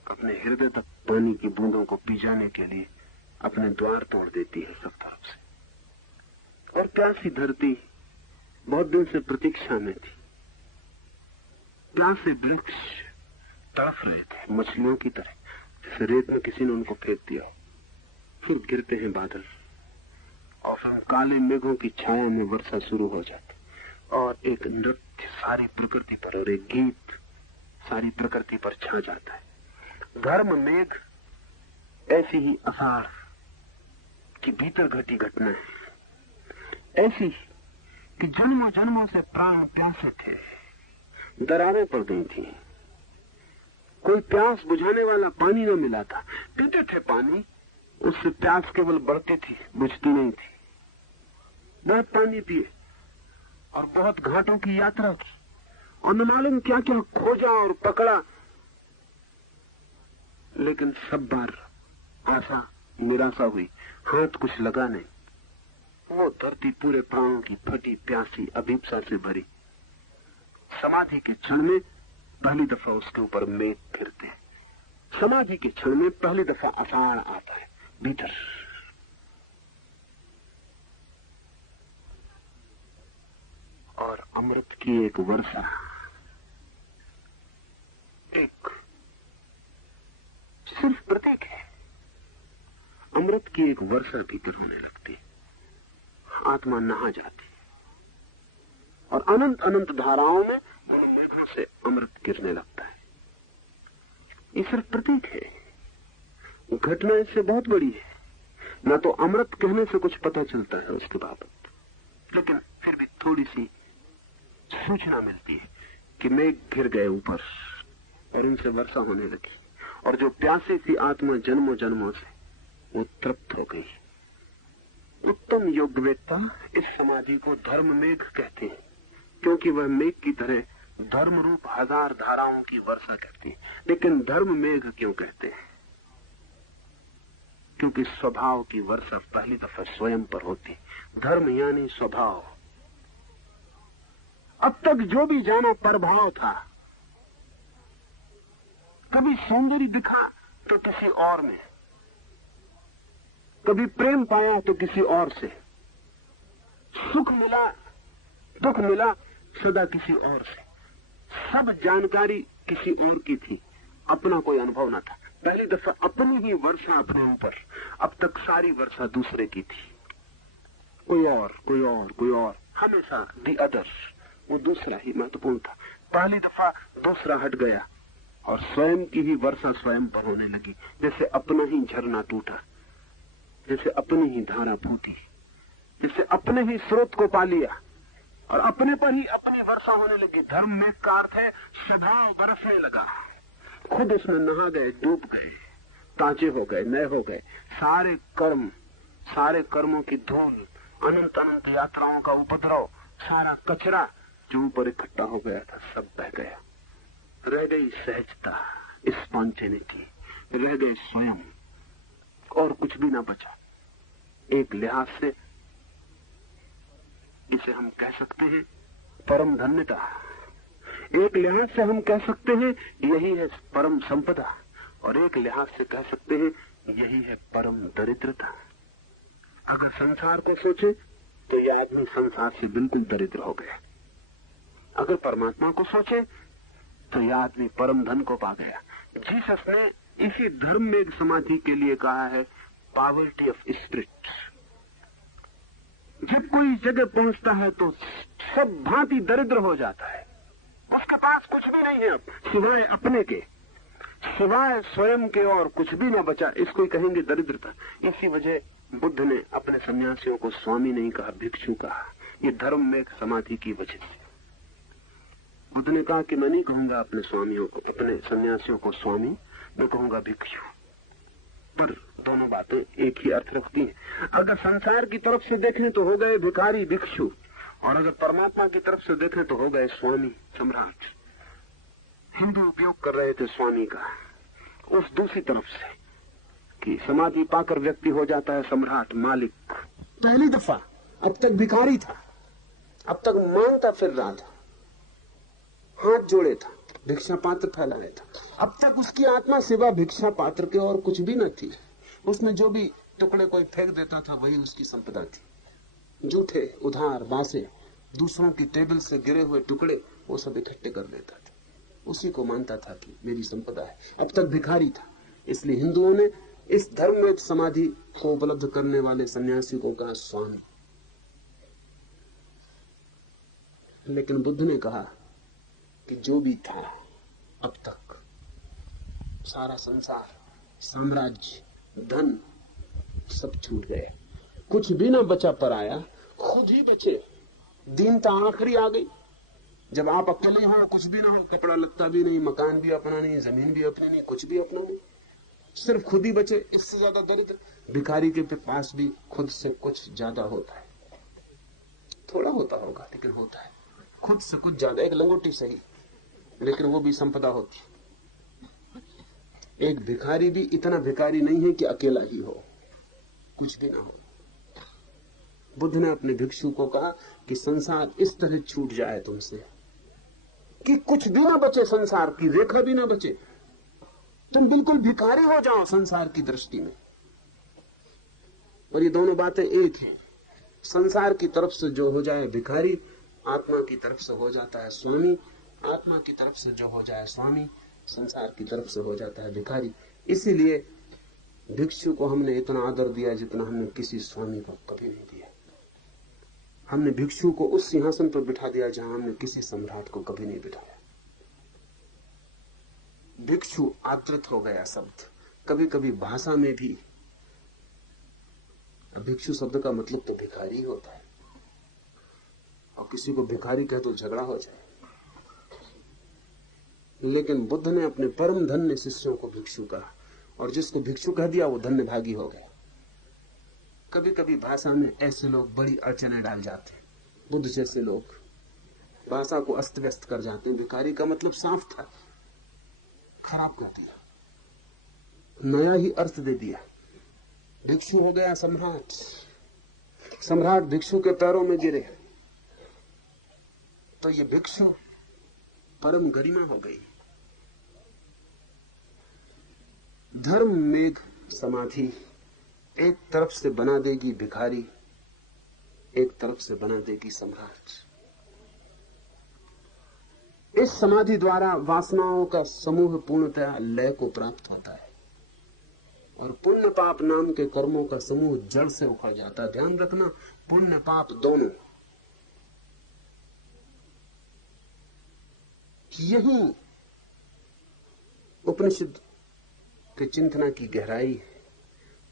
अपने हृदय तक पानी की बूंदों को पी जाने के लिए अपने द्वार तोड़ देती है सब तरफ से। और प्यासी धरती बहुत दिन से प्रतीक्षा में थी। प्यासे वृक्ष तड़फ रहे थे मछलियों की तरह, जैसे रेत में किसी ने उनको फेंक दिया। फिर गिरते हैं बादल और फिर काले मेघों की छाया में वर्षा शुरू हो जाती और एक नृत्य सारी प्रकृति पर और एक गीत सारी प्रकृति पर छा जाता है। धर्म मेघ ऐसी ही आषाढ़ की भीतर घटी घटना है, ऐसी कि जन्मों जन्मों से प्राण प्यासे थे, दरारें पड़ गई थी, कोई प्यास बुझाने वाला पानी न मिला था। पीते थे पानी, उससे प्यास केवल बढ़ती थी, बुझती नहीं थी। बहुत पानी पिए और बहुत घाटों की यात्रा की और न मालूम क्या क्या खोजा और पकड़ा, लेकिन सब बार आशा निराशा हुई, हाथ कुछ लगा नहीं। वो धरती पूरे प्राणों की फटी प्यासी अभिप्सा से भरी। समाधि के क्षण में पहली दफा उसके ऊपर मेघ फिरते हैं। समाधि के क्षण में पहली दफा आषाढ़ आता है भीतर। और अमृत की एक वर्षा, एक सिर्फ प्रतीक है, अमृत की एक वर्षा भीतर होने लगती, आत्मा नहा जाती और अनंत अनंत धाराओं में मेघों से अमृत गिरने लगता है। ये सिर्फ प्रतीक है, घटना इससे बहुत बड़ी है। ना तो अमृत कहने से कुछ पता चलता है उसके बाबत, लेकिन फिर भी थोड़ी सी सूचना मिलती है कि मेघ गिर गए ऊपर और उनसे वर्षा होने लगी और जो प्यासी थी आत्मा जन्मों जन्मों से, वो तृप्त हो गई। उत्तम योगवेत्ता इस समाधि को धर्म मेघ कहते हैं, क्योंकि वह मेघ की तरह धर्म रूप हजार धाराओं की वर्षा करती है। लेकिन धर्म मेघ क्यों कहते हैं? क्योंकि स्वभाव की वर्षा पहली दफा स्वयं पर होती। धर्म यानी स्वभाव। अब तक जो भी जाना प्रभाव था, कभी सौंदर्य दिखा तो किसी और में, कभी प्रेम पाया तो किसी और से, सुख मिला दुख मिला सदा किसी और से। सब जानकारी किसी और की थी, अपना कोई अनुभव न था। पहली दफा अपनी ही वर्षा अपने ऊपर। अब तक सारी वर्षा दूसरे की थी, कोई और कोई और कोई और, हमेशा दी अदर, वो दूसरा ही महत्वपूर्ण था। पहली दफा दूसरा हट गया और स्वयं की ही वर्षा स्वयं पर होने लगी, जैसे अपना ही झरना टूटा, जैसे अपनी ही धारा फूटी, जैसे अपने ही स्रोत को पा लिया और अपने पर ही अपनी वर्षा होने लगी। धर्म में का अर्थ है सदा बरसने लगा, खुद उसमें नहा गए, डूब गए, ताजे हो गए, नए हो गए। सारे कर्मों की धूल, अनंत अनंत यात्राओं का उपद्रव, सारा कचरा जो ऊपर इकट्ठा हो गया था सब बह गया। रह गई सहजता, स्पॉन्टेनिटी, रह गए स्वयं, और कुछ भी ना बचा। एक लिहाज से इसे हम कह सकते हैं परम धन्यता, एक लिहाज से हम कह सकते हैं यही है परम संपदा, और एक लिहाज से कह सकते हैं यही है परम दरिद्रता। अगर संसार को सोचे तो यह आदमी संसार से बिल्कुल दरिद्र हो गया। अगर परमात्मा को सोचे तो यह आदमी परम धन को पा गया। जीसस ने इसी धर्म में एक समाधि के लिए कहा है पॉवर्टी ऑफ स्पिरिट। जब कोई जगह पहुंचता है तो सब भांति दरिद्र हो जाता है, उसके पास कुछ भी नहीं है अब सिवाय अपने के, सिवाय स्वयं के, और कुछ भी न बचा। इसको ही कहेंगे दरिद्रता। इसी वजह बुद्ध ने अपने सन्यासियों को स्वामी नहीं कहा, भिक्षु कहा। ये धर्म में समाधि की वजह थी। बुद्ध ने कहा कि मैं नहीं कहूंगा अपने स्वामियों को, अपने सन्यासियों को स्वामी, मैं कहूंगा भिक्षु। पर दोनों बातें एक ही अर्थ रखती हैं। अगर संसार की तरफ से देखें तो हो गए भिखारी भिक्षु, और अगर परमात्मा की तरफ से देखें तो हो गए स्वामी सम्राट। हिंदू उपयोग कर रहे थे स्वामी का उस दूसरी तरफ से कि समाधि पाकर व्यक्ति हो जाता है सम्राट, मालिक। पहली दफा अब तक भिखारी था, अब तक मांगता फिर रहा था, हाथ जोड़े था, भिक्षा पात्र फैलाया था। अब तक उसकी आत्मा सिवा भिक्षा पात्र के और कुछ भी न थी। उसमें जो भी टुकड़े कोई फेंक देता था वही उसकी संपदा थी। जूठे, उधार, बासे, दूसरों की टेबल से गिरे हुए टुकड़े वो सब इकट्ठे कर लेता था, उसी को मानता था कि मेरी संपदा है। अब तक भिखारी था। इसलिए हिंदुओं ने इस धर्म में समाधि को उपलब्ध करने वाले सन्यासी को कहा स्वामी। लेकिन बुद्ध ने कहा कि जो भी था अब तक, सारा संसार, साम्राज्य, धन सब छूट गया, कुछ भी ना बचा पराया, खुद ही बचे। दीनता आखिरी आ गई। जब आप अकेले हो, कुछ भी ना हो, कपड़ा लत्ता भी नहीं, मकान भी अपना नहीं, जमीन भी अपनी नहीं, कुछ भी अपना नहीं, सिर्फ खुद ही बचे। इससे ज्यादा दरिद्र भिखारी के पास भी खुद से कुछ ज्यादा होता है। थोड़ा होता होगा लेकिन होता है, खुद से कुछ ज्यादा। एक लंगोटी सही, लेकिन वो भी संपदा होती। एक भिखारी भी इतना भिखारी नहीं है कि अकेला ही हो, कुछ भी ना हो। बुद्ध ने अपने भिक्षु को कहा कि संसार इस तरह छूट जाए तुमसे कि कुछ भी ना बचे, संसार की रेखा भी ना बचे, तुम बिल्कुल भिखारी हो जाओ संसार की दृष्टि में। और ये दोनों बातें एक हैं। संसार की तरफ से जो हो जाए भिखारी, आत्मा की तरफ से हो जाता है स्वामी। आत्मा की तरफ से जो हो जाए स्वामी, संसार की तरफ से हो जाता है भिखारी। इसीलिए भिक्षु को हमने इतना आदर दिया जितना हमने किसी स्वामी को कभी नहीं दिया। हमने भिक्षु को उस सिंहासन पर बिठा दिया जहां हमने किसी सम्राट को कभी नहीं बिठाया। भिक्षु आदृत हो गया शब्द। कभी कभी भाषा में भी भिक्षु शब्द का मतलब तो भिखारी होता है, और किसी को भिखारी कहे तो झगड़ा हो जाए। लेकिन बुद्ध ने अपने परम धन्य शिष्यों को भिक्षु कहा, और जिसको भिक्षु कह दिया वो धन्य भागी हो गया। कभी कभी भाषा में ऐसे लोग बड़ी अड़चने डाल जाते हैं, बुद्ध जैसे लोग भाषा को अस्त व्यस्त कर जाते हैं। भिखारी का मतलब साफ था, खराब कर दिया, नया ही अर्थ दे दिया। भिक्षु हो गया सम्राट, सम्राट भिक्षु के पैरों में गिरे तो ये भिक्षु परम गरिमा हो गई। धर्म मेघ समाधि एक तरफ से बना देगी भिखारी, एक तरफ से बना देगी सम्राट। इस समाधि द्वारा वासनाओं का समूह पूर्णतः लय को प्राप्त होता है, और पुण्य पाप नाम के कर्मों का समूह जड़ से उखड़ जाता है। ध्यान रखना, पुण्य पाप दोनों। यही उपनिषद के चिंतना की गहराई है।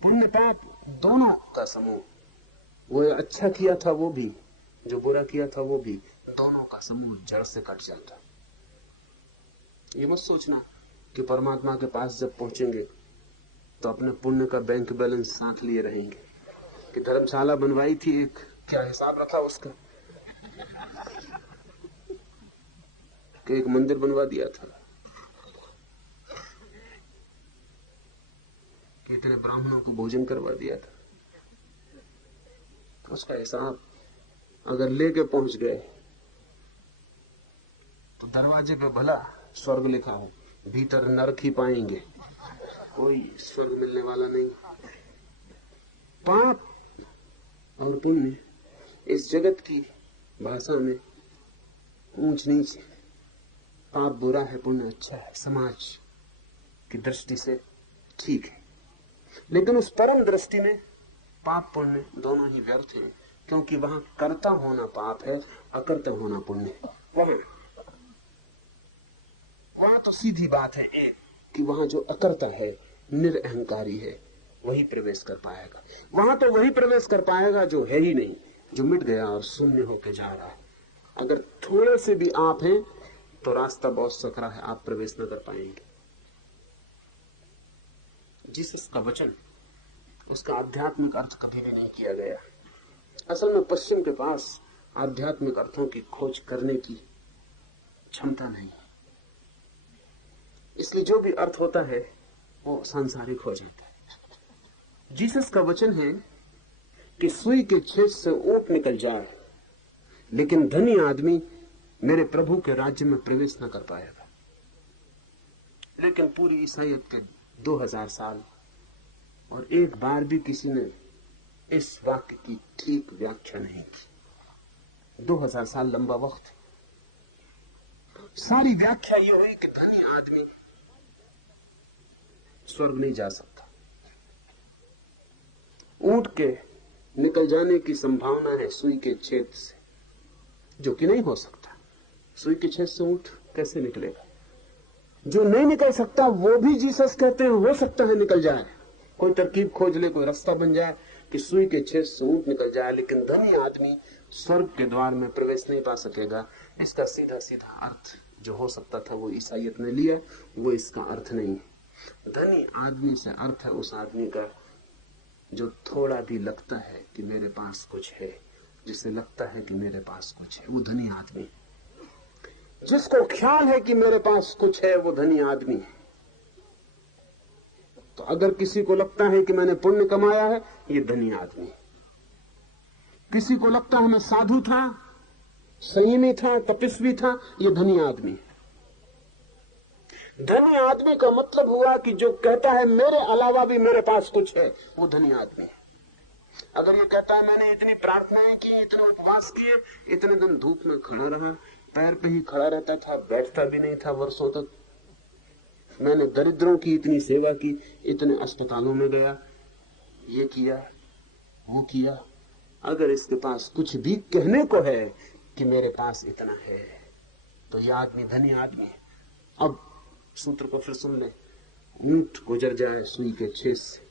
पुण्य पाप दोनों का समूह, वो अच्छा किया था वो भी, जो बुरा किया था वो भी, दोनों का समूह जड़ से कट जाता। ये मत सोचना कि परमात्मा के पास जब पहुंचेंगे तो अपने पुण्य का बैंक बैलेंस साथ लिए रहेंगे कि धर्मशाला बनवाई थी, एक क्या हिसाब रखा उसका, कि एक मंदिर बनवा दिया था, कि इतने ब्राह्मणों को भोजन करवा दिया था। उसका हिसाब अगर लेके पहुंच गए तो दरवाजे पे भला स्वर्ग लिखा हो, भीतर नरक ही पाएंगे, कोई स्वर्ग मिलने वाला नहीं। पाप और पुण्य इस जगत की भाषा में ऊंच नीच। पाप बुरा है, पुण्य अच्छा है, समाज की दृष्टि से ठीक है। लेकिन उस परम दृष्टि में पाप पुण्य दोनों ही व्यर्थ हैं, क्योंकि वहां कर्ता होना पाप है, अकर्ता होना पुण्य है। वहां तो सीधी बात है एक कि वहां जो अकर्ता है, निरअहंकारी है, वही प्रवेश कर पाएगा। वहां तो वही प्रवेश कर पाएगा जो है ही नहीं, जो मिट गया और शून्य होके जा रहा है। अगर थोड़े से भी आप हैं तो रास्ता बहुत सकरा है, आप प्रवेश न कर पाएंगे। जीसस का वचन, उसका आध्यात्मिक अर्थ कभी भी नहीं किया गया। असल में पश्चिम के पास आध्यात्मिक अर्थों की खोज करने की क्षमता नहीं, इसलिए जो भी अर्थ होता है वो सांसारिक हो जाता है। जीसस का वचन है कि सुई के छेद से ऊंट निकल जाए, लेकिन धनी आदमी मेरे प्रभु के राज्य में प्रवेश न कर पाएगा। लेकिन पूरी ईसाईयत के 2000 साल और एक बार भी किसी ने इस वाक्य की ठीक व्याख्या नहीं की। 2000 साल लंबा वक्त। सारी व्याख्या ये हुई कि धनी आदमी स्वर्ग नहीं जा सकता। ऊंट के निकल जाने की संभावना है सुई के छेद से, जो कि नहीं हो सकता। सुई के छेद से ऊंट कैसे निकलेगा? जो नहीं निकल सकता वो भी जीसस कहते हैं हो सकता है निकल जाए। कोई तरकीब खोज ले, कोई रास्ता बन जाए कि सुई के छेद से ऊंट निकल जाए, लेकिन धनी आदमी स्वर्ग के द्वार में प्रवेश नहीं पा सकेगा। इसका सीधा सीधा अर्थ जो हो सकता था वो ईसाईयत ने लिया, वो इसका अर्थ नहीं है। धनी आदमी से अर्थ है उस आदमी का जो थोड़ा भी लगता है कि मेरे पास कुछ है, जिसे लगता है कि मेरे पास कुछ है, वो धनी आदमी। जिसको ख्याल है कि मेरे पास कुछ है वो धनी आदमी है। तो अगर किसी को लगता है कि मैंने पुण्य कमाया है, ये धनी आदमी। किसी को लगता है मैं साधु था, संयमी था, तपस्वी था, ये धनी आदमी। धनी आदमी का मतलब हुआ कि जो कहता है मेरे अलावा भी मेरे पास कुछ है, वो धनी आदमी है। अगर ये कहता है मैंने इतनी प्रार्थनाएं की, इतने उपवास किए, इतने दिन धूप में खड़ा रहा, पैर पे ही खड़ा रहता था, बैठता भी नहीं था वर्षों तक, मैंने दरिद्रों की इतनी सेवा की, इतने अस्पतालों में गया, ये किया वो किया, अगर इसके पास कुछ भी कहने को है कि मेरे पास इतना है, तो यह आदमी धनी आदमी है। अब सूत्र को फिर सुन ले, ऊंट गुजर जाए सुई के छेद से,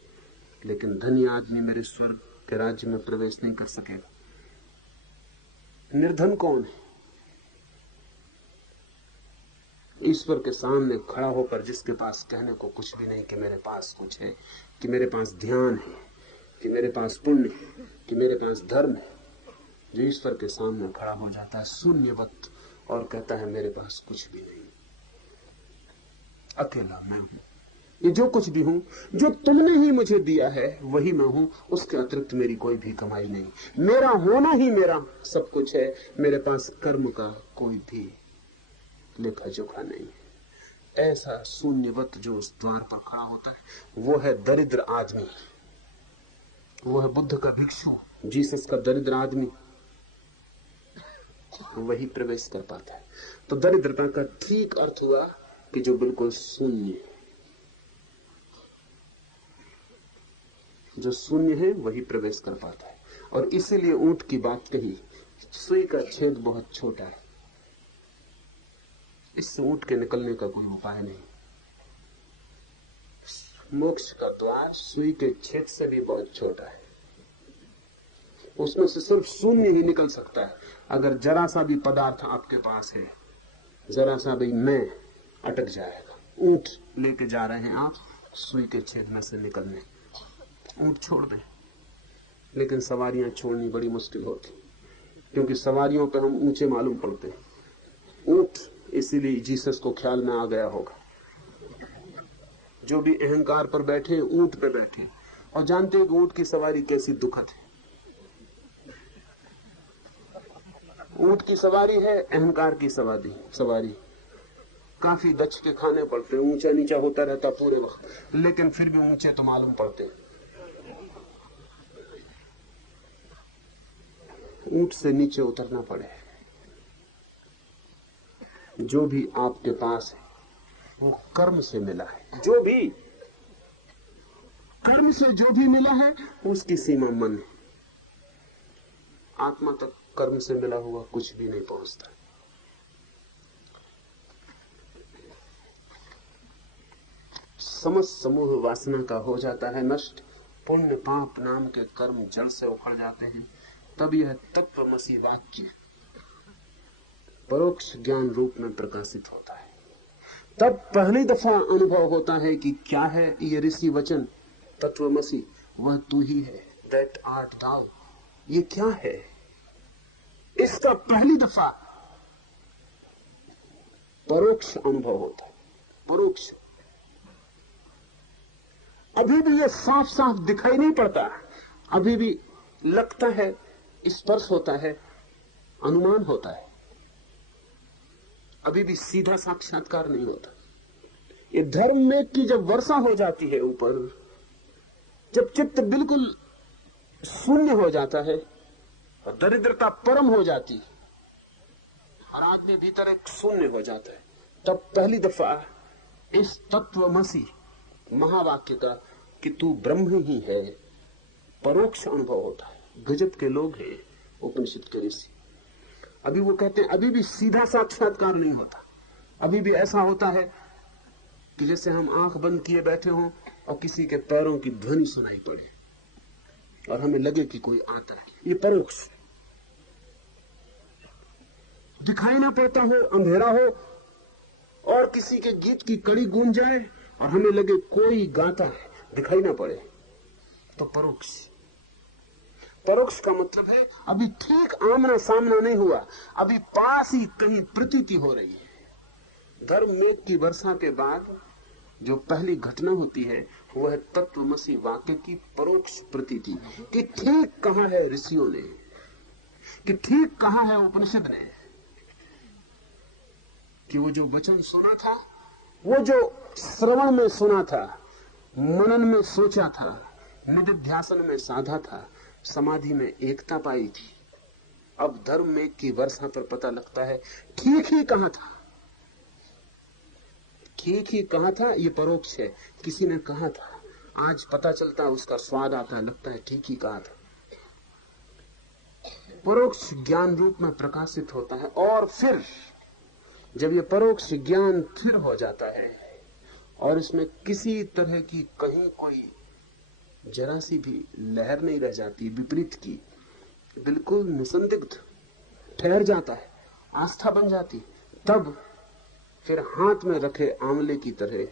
लेकिन धनी आदमी मेरे स्वर्ग के राज्य में प्रवेश नहीं कर सकेगा। निर्धन कौन है? ईश्वर के सामने खड़ा होकर जिसके पास कहने को कुछ भी नहीं कि मेरे पास कुछ है, कि मेरे पास ध्यान है, कि मेरे पास पुण्य है, कि मेरे पास धर्म है, जो ईश्वर के सामने खड़ा हो जाता है शून्यवत और कहता है मेरे पास कुछ भी नहीं, अकेला मैं हूं, ये जो कुछ भी हूं, जो तुमने ही मुझे दिया है वही मैं हूं, उसके अतिरिक्त मेरी कोई भी कमाई नहीं, मेरा होना ही मेरा सब कुछ है, मेरे पास कर्म का कोई भी लेखा जोखा नहीं। ऐसा शून्यवत जो उस द्वार पर खड़ा होता है वो है दरिद्र आदमी, वो है बुद्ध का भिक्षु, जीसस का दरिद्र आदमी, वही प्रवेश कर पाता है। तो दरिद्रता का ठीक अर्थ हुआ कि जो बिल्कुल शून्य, जो शून्य है वही प्रवेश कर पाता है। और इसीलिए ऊंट की बात कही, सुई का छेद बहुत छोटा है, इससे ऊंट के निकलने का कोई उपाय नहीं। मोक्ष का द्वार सुई के छेद से भी बहुत छोटा है, उसमें से सिर्फ शून्य ही निकल सकता है। अगर जरा सा भी पदार्थ आपके पास है, जरा सा भी मैं अटक जाएगा। ऊंट लेके जा रहे हैं आप सुई के छेद में से निकलने, ऊंट छोड़ दें, लेकिन सवारियां छोड़नी बड़ी मुश्किल होती, क्योंकि सवारियों पे हम ऊंचे मालूम पड़ते हैं। ऊंट इसीलिए जीसस को ख्याल में आ गया होगा, जो भी अहंकार पर बैठे ऊंट पे बैठे और जानते हैं कि ऊंट की सवारी कैसी दुखद है। ऊंट की सवारी है अहंकार की सवारी, काफी दच के खाने पड़ते, ऊंचा नीचा होता रहता पूरे वक्त, लेकिन फिर भी ऊंचे तो मालूम पड़ते। ऊंट से नीचे उतरना पड़े। जो भी आपके पास है वो कर्म से मिला है, जो भी कर्म से जो भी मिला है उसकी सीमा मन है। आत्मा तक कर्म से मिला हुआ कुछ भी नहीं पहुंचता। समस्त समूह वासना का हो जाता है नष्ट, पुण्य पाप नाम के कर्म जड़ से उखड़ जाते हैं, तब यह तत्वमसी वाक्य परोक्ष ज्ञान रूप में प्रकाशित होता है। तब पहली दफा अनुभव होता है कि क्या है ये ऋषि वचन तत्वमसी, वह तू ही है, दैट आर्ट दाउ। ये क्या है? इसका पहली दफा परोक्ष अनुभव होता है। परोक्ष अभी भी ये साफ साफ दिखाई नहीं पड़ता, अभी भी लगता है, स्पर्श होता है, अनुमान होता है, अभी भी सीधा साक्षात्कार नहीं होता। ये धर्म में की जब वर्षा हो जाती है ऊपर, जब चित्त बिल्कुल शून्य हो जाता है और दरिद्रता परम हो जाती है, हर आदमी भीतर एक शून्य हो जाता है, तब पहली दफा इस तत्वमसी महावाक्य का कि तू ब्रह्म ही है परोक्ष अनुभव होता है। गजब के लोग हैं उपनिषद के ऋषि। अभी वो कहते हैं अभी भी सीधा साक्षात्कार नहीं होता, अभी भी ऐसा होता है कि जैसे हम आंख बंद किए बैठे हों और किसी के पैरों की ध्वनि सुनाई पड़े और हमें लगे कि कोई आता है। ये परोक्ष दिखाई ना पड़ता हो, अंधेरा हो और किसी के गीत की कड़ी गूंज जाए और हमें लगे कोई गाता है, दिखाई ना पड़े, तो परोक्ष। परोक्ष का मतलब है अभी ठीक आमना सामना नहीं हुआ, अभी पास ही कहीं प्रतीति हो रही है। धर्म मेघ की वर्षा के बाद जो पहली घटना होती है वह तत्वमसी वाक्य की परोक्ष प्रतीति कि ठीक कहा है ऋषियों ने, कि ठीक कहा है उपनिषद ने, कि वो जो वचन सुना था, वो जो श्रवण में सुना था, मनन में सोचा था, निधिध्यासन में साधा था, समाधि में एकता पाई थी, अब धर्म में की वर्षा पर पता लगता है ठीक ही कहा था, ठीक ही कहा था। ये परोक्ष है, किसी ने कहा था, आज पता चलता है, उसका स्वाद आता है, लगता है ठीक ही कहा था। परोक्ष ज्ञान रूप में प्रकाशित होता है। और फिर जब ये परोक्ष ज्ञान फिर हो जाता है और इसमें किसी तरह की कहीं कोई जरा सी भी लहर नहीं रह जाती विपरीत की, बिल्कुल निसंदिग्ध ठहर जाता है, आस्था बन जाती, तब फिर हाथ में रखे आंवले की तरह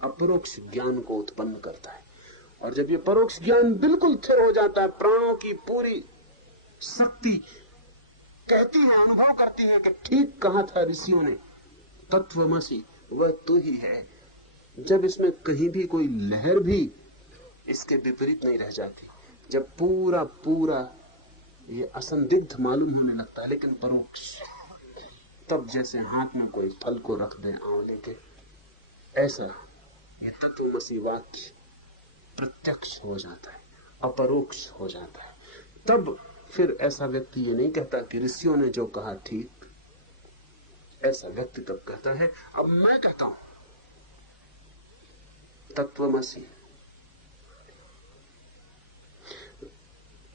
अपरोक्ष ज्ञान को उत्पन्न करता है। और जब ये परोक्ष ज्ञान बिल्कुल स्थिर हो जाता है, प्राणों की पूरी शक्ति कहती है, अनुभव करती है कि ठीक कहा था ऋषियों ने, तत्वमसी वह तू ही है। जब इसमें कहीं भी कोई लहर भी इसके विपरीत नहीं रह जाती, जब पूरा पूरा ये असंदिग्ध मालूम होने लगता है, लेकिन परोक्ष, तब जैसे हाथ में कोई फल को रख दे आंवले के, ऐसा ये तत्वमसी वाक्य प्रत्यक्ष हो जाता है, अपरोक्ष हो जाता है। तब फिर ऐसा व्यक्ति ये नहीं कहता कि ऋषियों ने जो कहा ठीक, ऐसा व्यक्ति तब कहता है अब मैं कहता हूं तत्वमसी।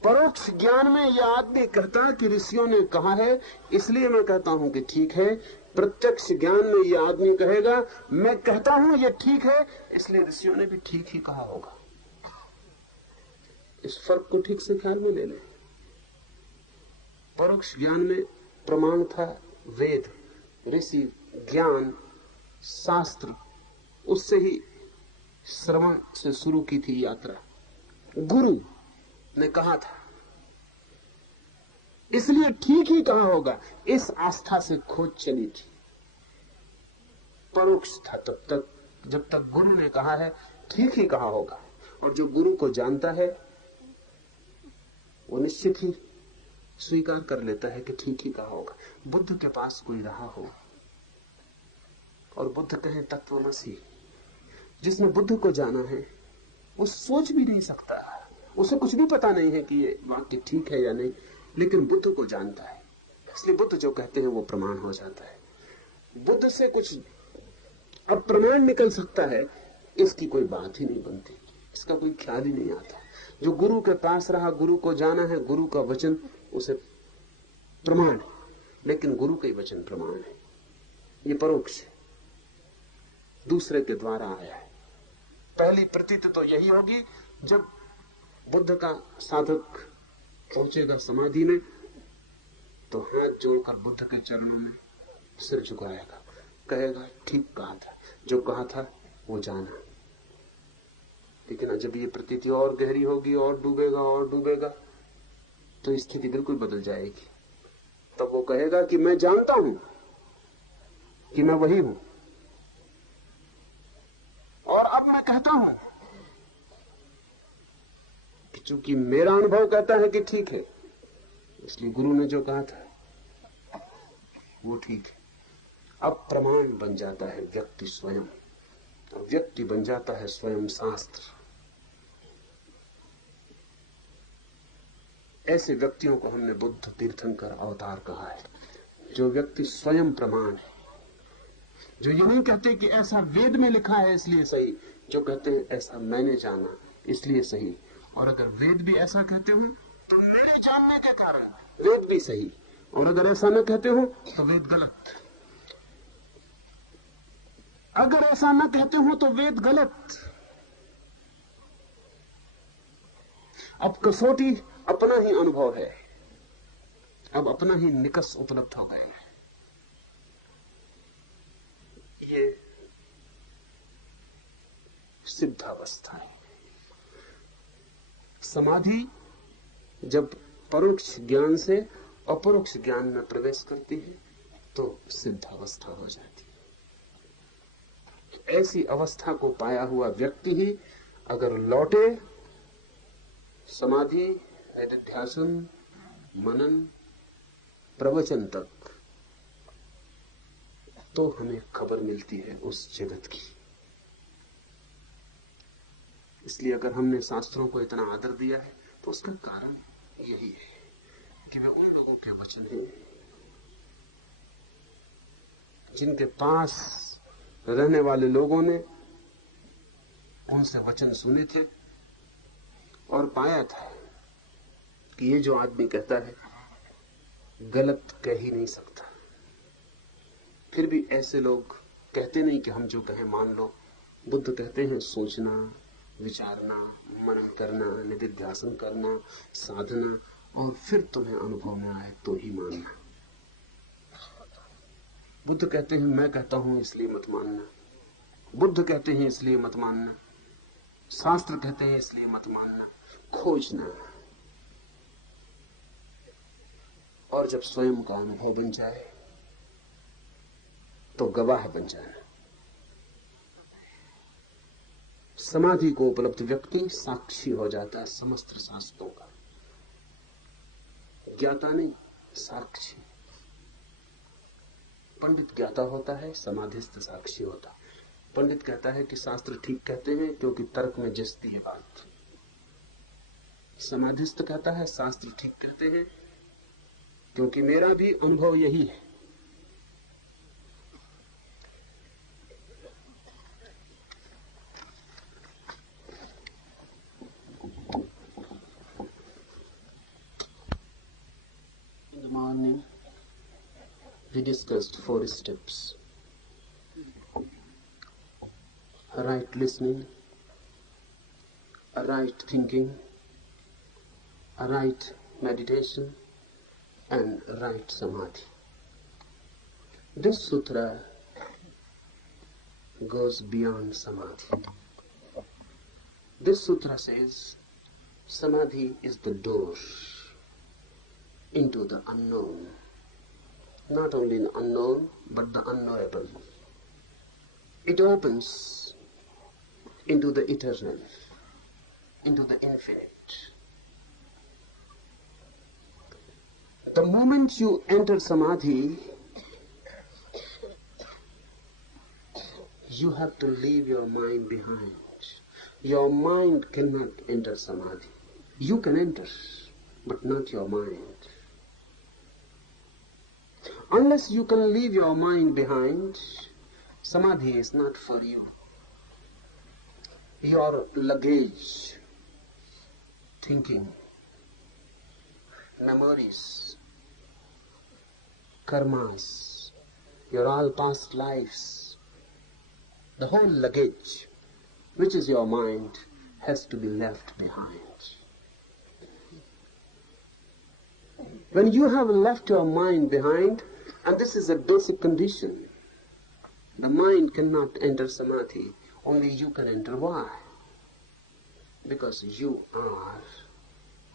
परोक्ष ज्ञान में यह आदमी कहता है कि ऋषियों ने कहा है इसलिए मैं कहता हूं कि ठीक है। प्रत्यक्ष ज्ञान में यह आदमी कहेगा मैं कहता हूं ये ठीक है इसलिए ऋषियों ने भी ठीक ही कहा होगा। इस फर्क को ठीक से ख्याल में ले लें। परोक्ष ज्ञान में प्रमाण था वेद, ऋषि, ज्ञान, शास्त्र, उससे ही श्रवण से शुरू की थी यात्रा, गुरु ने कहा था इसलिए ठीक ही कहा होगा, इस आस्था से खोज चली थी। परोक्ष था तब तक जब तक गुरु ने कहा है ठीक ही कहा होगा, और जो गुरु को जानता है वो निश्चित ही स्वीकार कर लेता है कि ठीक ही कहा होगा। बुद्ध के पास कोई रहा हो और बुद्ध कहे तत्वमसी, जिसने बुद्ध को जाना है वो सोच भी नहीं सकता, उसे कुछ भी पता नहीं है कि ये वाक्य ठीक है या नहीं, लेकिन बुद्ध को जानता है, इसलिए बुद्ध जो कहते हैं वो प्रमाण हो जाता है। बुद्ध से कुछ अब प्रमाण निकल सकता है, इसकी कोई बात ही नहीं बनती, इसका कोई ख्याल ही नहीं आता। जो गुरु के पास रहा, गुरु को जाना है, गुरु का वचन उसे प्रमाण, लेकिन गुरु का ही वचन प्रमाण है। ये परोक्ष है, दूसरे के द्वारा आया है। पहली प्रतीति तो यही होगी, जब बुद्ध का साधक पहुंचेगा समाधि में तो हाथ जोड़कर बुद्ध के चरणों में सिर झुकाएगा, कहेगा ठीक कहा था, जो कहा था वो जाना। लेकिन जब ये प्रतीति और गहरी होगी और डूबेगा तो स्थिति बिल्कुल बदल जाएगी। तब वो कहेगा कि मैं जानता हूं कि मैं वही हूं, और अब मैं कहता हूं कि चूंकि मेरा अनुभव कहता है कि ठीक है, इसलिए गुरु ने जो कहा था वो ठीक है। अब प्रमाण बन जाता है व्यक्ति स्वयं, और व्यक्ति बन जाता है स्वयं शास्त्र। ऐसे व्यक्तियों को हमने बुद्ध तीर्थंकर अवतार कहा है, जो व्यक्ति स्वयं प्रमाण है, जो ये नहीं कहते कि ऐसा वेद में लिखा है इसलिए सही, जो कहते हैं ऐसा मैंने जाना इसलिए सही। और अगर वेद भी ऐसा कहते हो तो मेरे जानने के कारण वेद भी सही, और अगर ऐसा न कहते हो तो वेद गलत। अगर ऐसा न कहते हो तो वेद गलत। अब कसौटी अपना ही अनुभव है, अब अपना ही निकष उपलब्ध हो गए। ये सिद्धावस्था है। समाधि जब परोक्ष ज्ञान से अपरोक्ष ज्ञान में प्रवेश करती है तो सिद्धावस्था हो जाती है। ऐसी अवस्था को पाया हुआ व्यक्ति ही अगर लौटे समाधि, निधिध्यासन, मनन, प्रवचन तक, तो हमें खबर मिलती है उस जगत की। इसलिए अगर हमने शास्त्रों को इतना आदर दिया है तो उसका कारण यही है कि वे उन लोगों के वचन हैं जिनके पास रहने वाले लोगों ने उनसे वचन सुने थे और पाया था कि ये जो आदमी कहता है गलत कह ही नहीं सकता। फिर भी ऐसे लोग कहते नहीं कि हम जो कहें मान लो। बुद्ध कहते हैं सोचना, विचारना, मनन करना, निधिध्यासन करना, साधना, और फिर तुम्हें अनुभव में आए तो ही मानना। बुद्ध कहते हैं मैं कहता हूं इसलिए मत मानना, बुद्ध कहते हैं इसलिए मत मानना, शास्त्र कहते हैं इसलिए मत मानना, खोजना। और जब स्वयं का अनुभव बन जाए तो गवाह बन जाना। समाधि को उपलब्ध व्यक्ति साक्षी हो जाता है समस्त शास्त्रों का, ज्ञाता नहीं, साक्षी। पंडित ज्ञाता होता है, समाधिस्थ साक्षी होता है। पंडित कहता है कि शास्त्र ठीक कहते हैं क्योंकि तर्क में जचती है बात। समाधिस्थ कहता है शास्त्र ठीक कहते हैं क्योंकि मेरा भी अनुभव यही है। In the morning, we discussed 4 steps: right listening, right thinking, right meditation, and right samadhi. This sutra goes beyond samadhi. This sutra says samadhi is the door into the unknown. Not only the unknown, but the unknowable. It opens into the eternal, into the infinite. The moment you enter samadhi, you have to leave your mind behind. Your mind cannot enter samadhi. You can enter, but not your mind. Unless you can leave your mind behind, samadhi is not for you. Your luggage, thinking, memories, karmas, your all past lives, the whole luggage which is your mind, has to be left behind. When you have left your mind behind, and this is a basic condition, the mind cannot enter samadhi, only you can enter. Why? Because you are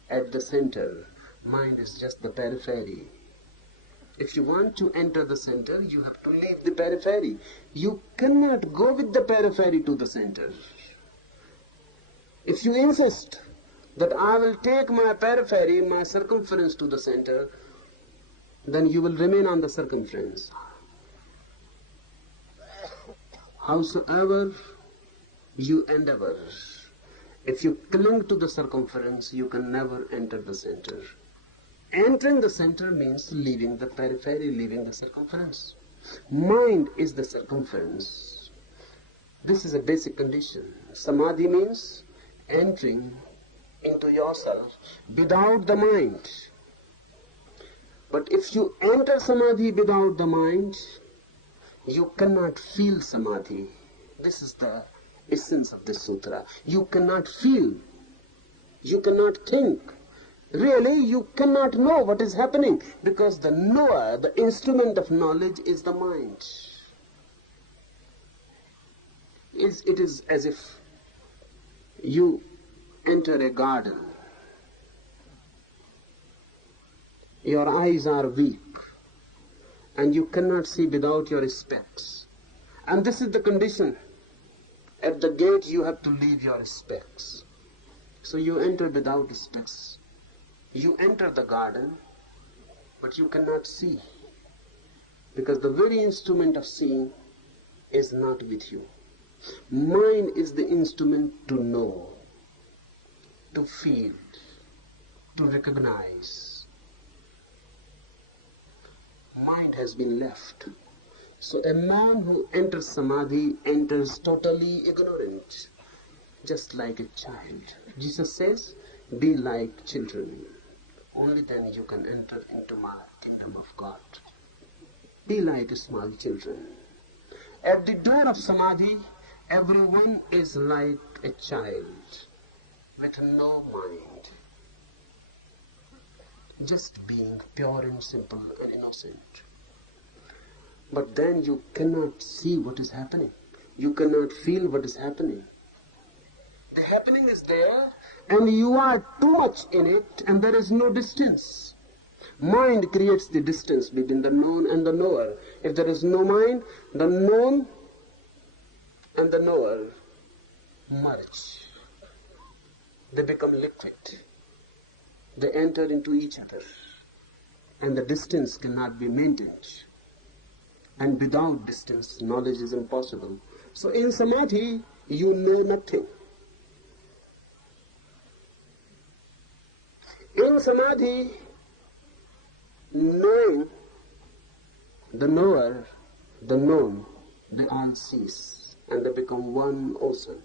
at the center. Mind is just the periphery. If you want to enter the center, you have to leave the periphery. You cannot go with the periphery to the center. If you insist that I will take my periphery, my circumference to the center, then you will remain on the circumference. Howsoever you endeavor, if you cling to the circumference, you can never enter the center. Entering the center means leaving the periphery, leaving the circumference. Mind is the circumference. This is a basic condition. Samadhi means entering into yourself without the mind. But if you enter samadhi without the mind, you cannot feel samadhi. This is the essence of this sutra. You cannot feel. You cannot think. Really, you cannot know what is happening, because the knower, the instrument of knowledge, is the mind. It is as if you enter a garden. Your eyes are weak, and you cannot see without your specs. And this is the condition. At the gate you have to leave your specs. So you enter without specs. You enter the garden, but you cannot see, because the very instrument of seeing is not with you. Mind is the instrument to know, to feel, to recognize. Mind has been left. So a man who enters samadhi enters totally ignorant, just like a child. Jesus says, be like children. Only then you can enter into my kingdom of God. Be like small children. At the door of samadhi, everyone is like a child with no mind, just being pure and simple and innocent. But then you cannot see what is happening. You cannot feel what is happening. The happening is there, and you are too much in it, and there is no distance. Mind creates the distance between the known and the knower. If there is no mind, the known and the knower merge. They become liquid. They enter into each other, and the distance cannot be maintained. And without distance, knowledge is impossible. So in samadhi, you know nothing. In samadhi, knowing, the knower, the known, they all cease, and they become one ocean,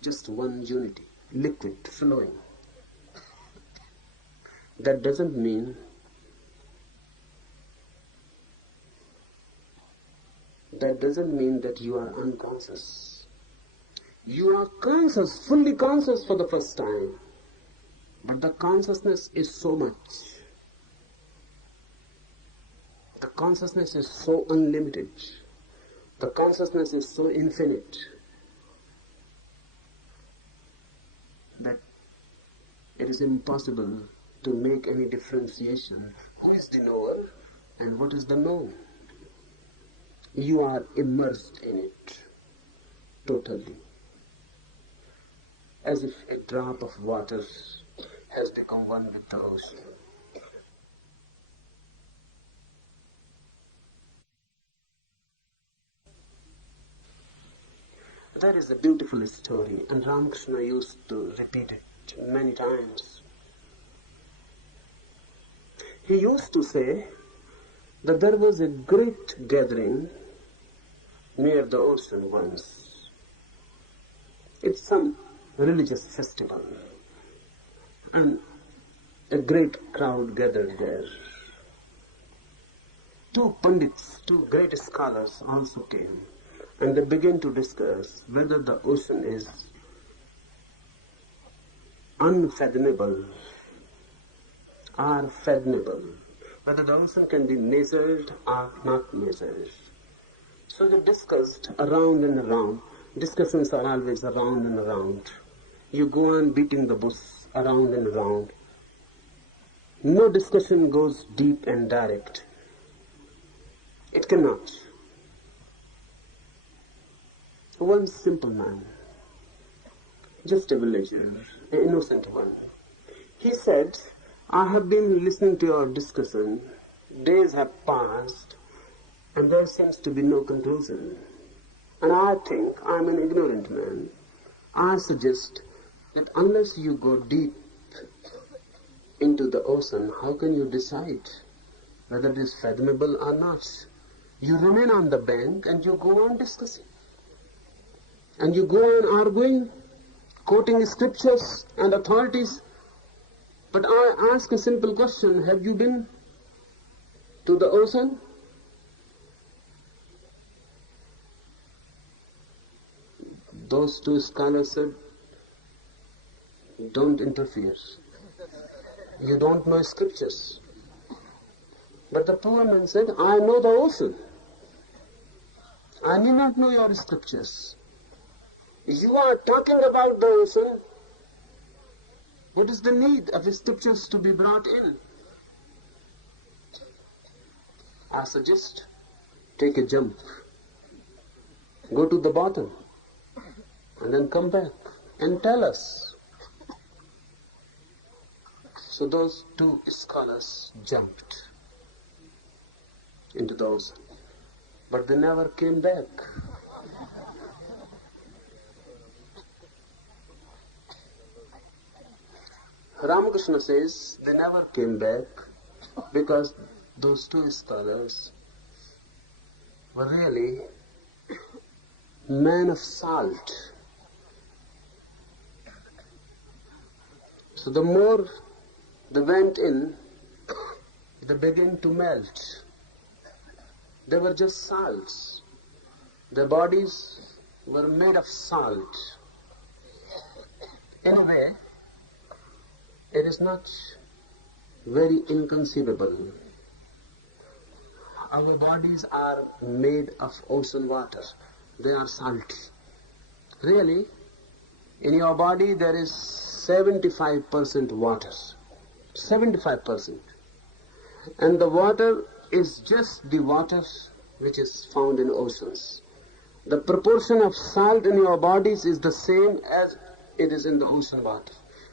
just one unity, liquid, flowing. That doesn't mean that you are unconscious. You are conscious, fully conscious for the first time. But the consciousness is so much. The consciousness is so unlimited. The consciousness is so infinite that it is impossible to make any differentiation. Who is the knower and what is the known? You are immersed in it totally, as if a drop of water has become one with the ocean. That is a beautiful story, and Ramakrishna used to repeat it many times. He used to say that there was a great gathering near the ocean once. It's some religious festival, and a great crowd gathered there. Two pandits, two great scholars also came, and they begin to discuss whether the ocean is unfathomable or fathomable, whether the ocean can be measured or not measured. So they discussed around and around. Discussions are always around and around. You go on beating the bush around and around. No discussion goes deep and direct. It cannot. One simple man, just a villager, an innocent one, he said, I have been listening to your discussion. Days have passed and there seems to be no conclusion. And I think I am an ignorant man. I suggest that unless you go deep into the ocean, how can you decide whether it is fathomable or not? You remain on the bank and you go on discussing. And you go on arguing, quoting scriptures and authorities. But I ask a simple question, have you been to the ocean? Those two scholars said, don't interfere. You don't know scriptures. But the poor man said, I know the ocean. I need not know your scriptures. You are talking about the ocean. What is the need of scriptures to be brought in? I suggest, take a jump. Go to the bottom. And then come back and tell us. So those two scholars jumped into the ocean. But they never came back. Ramakrishna says they never came back because those two scholars were really men of salt. So the more they went in, they began to melt. They were just salts. Their bodies were made of salt. In a way, it is not very inconceivable. Our bodies are made of ocean water. They are salty. Really, in your body there is 75% water. 75%. And the water is just the water which is found in oceans. The proportion of salt in your bodies is the same as it is in the ocean water.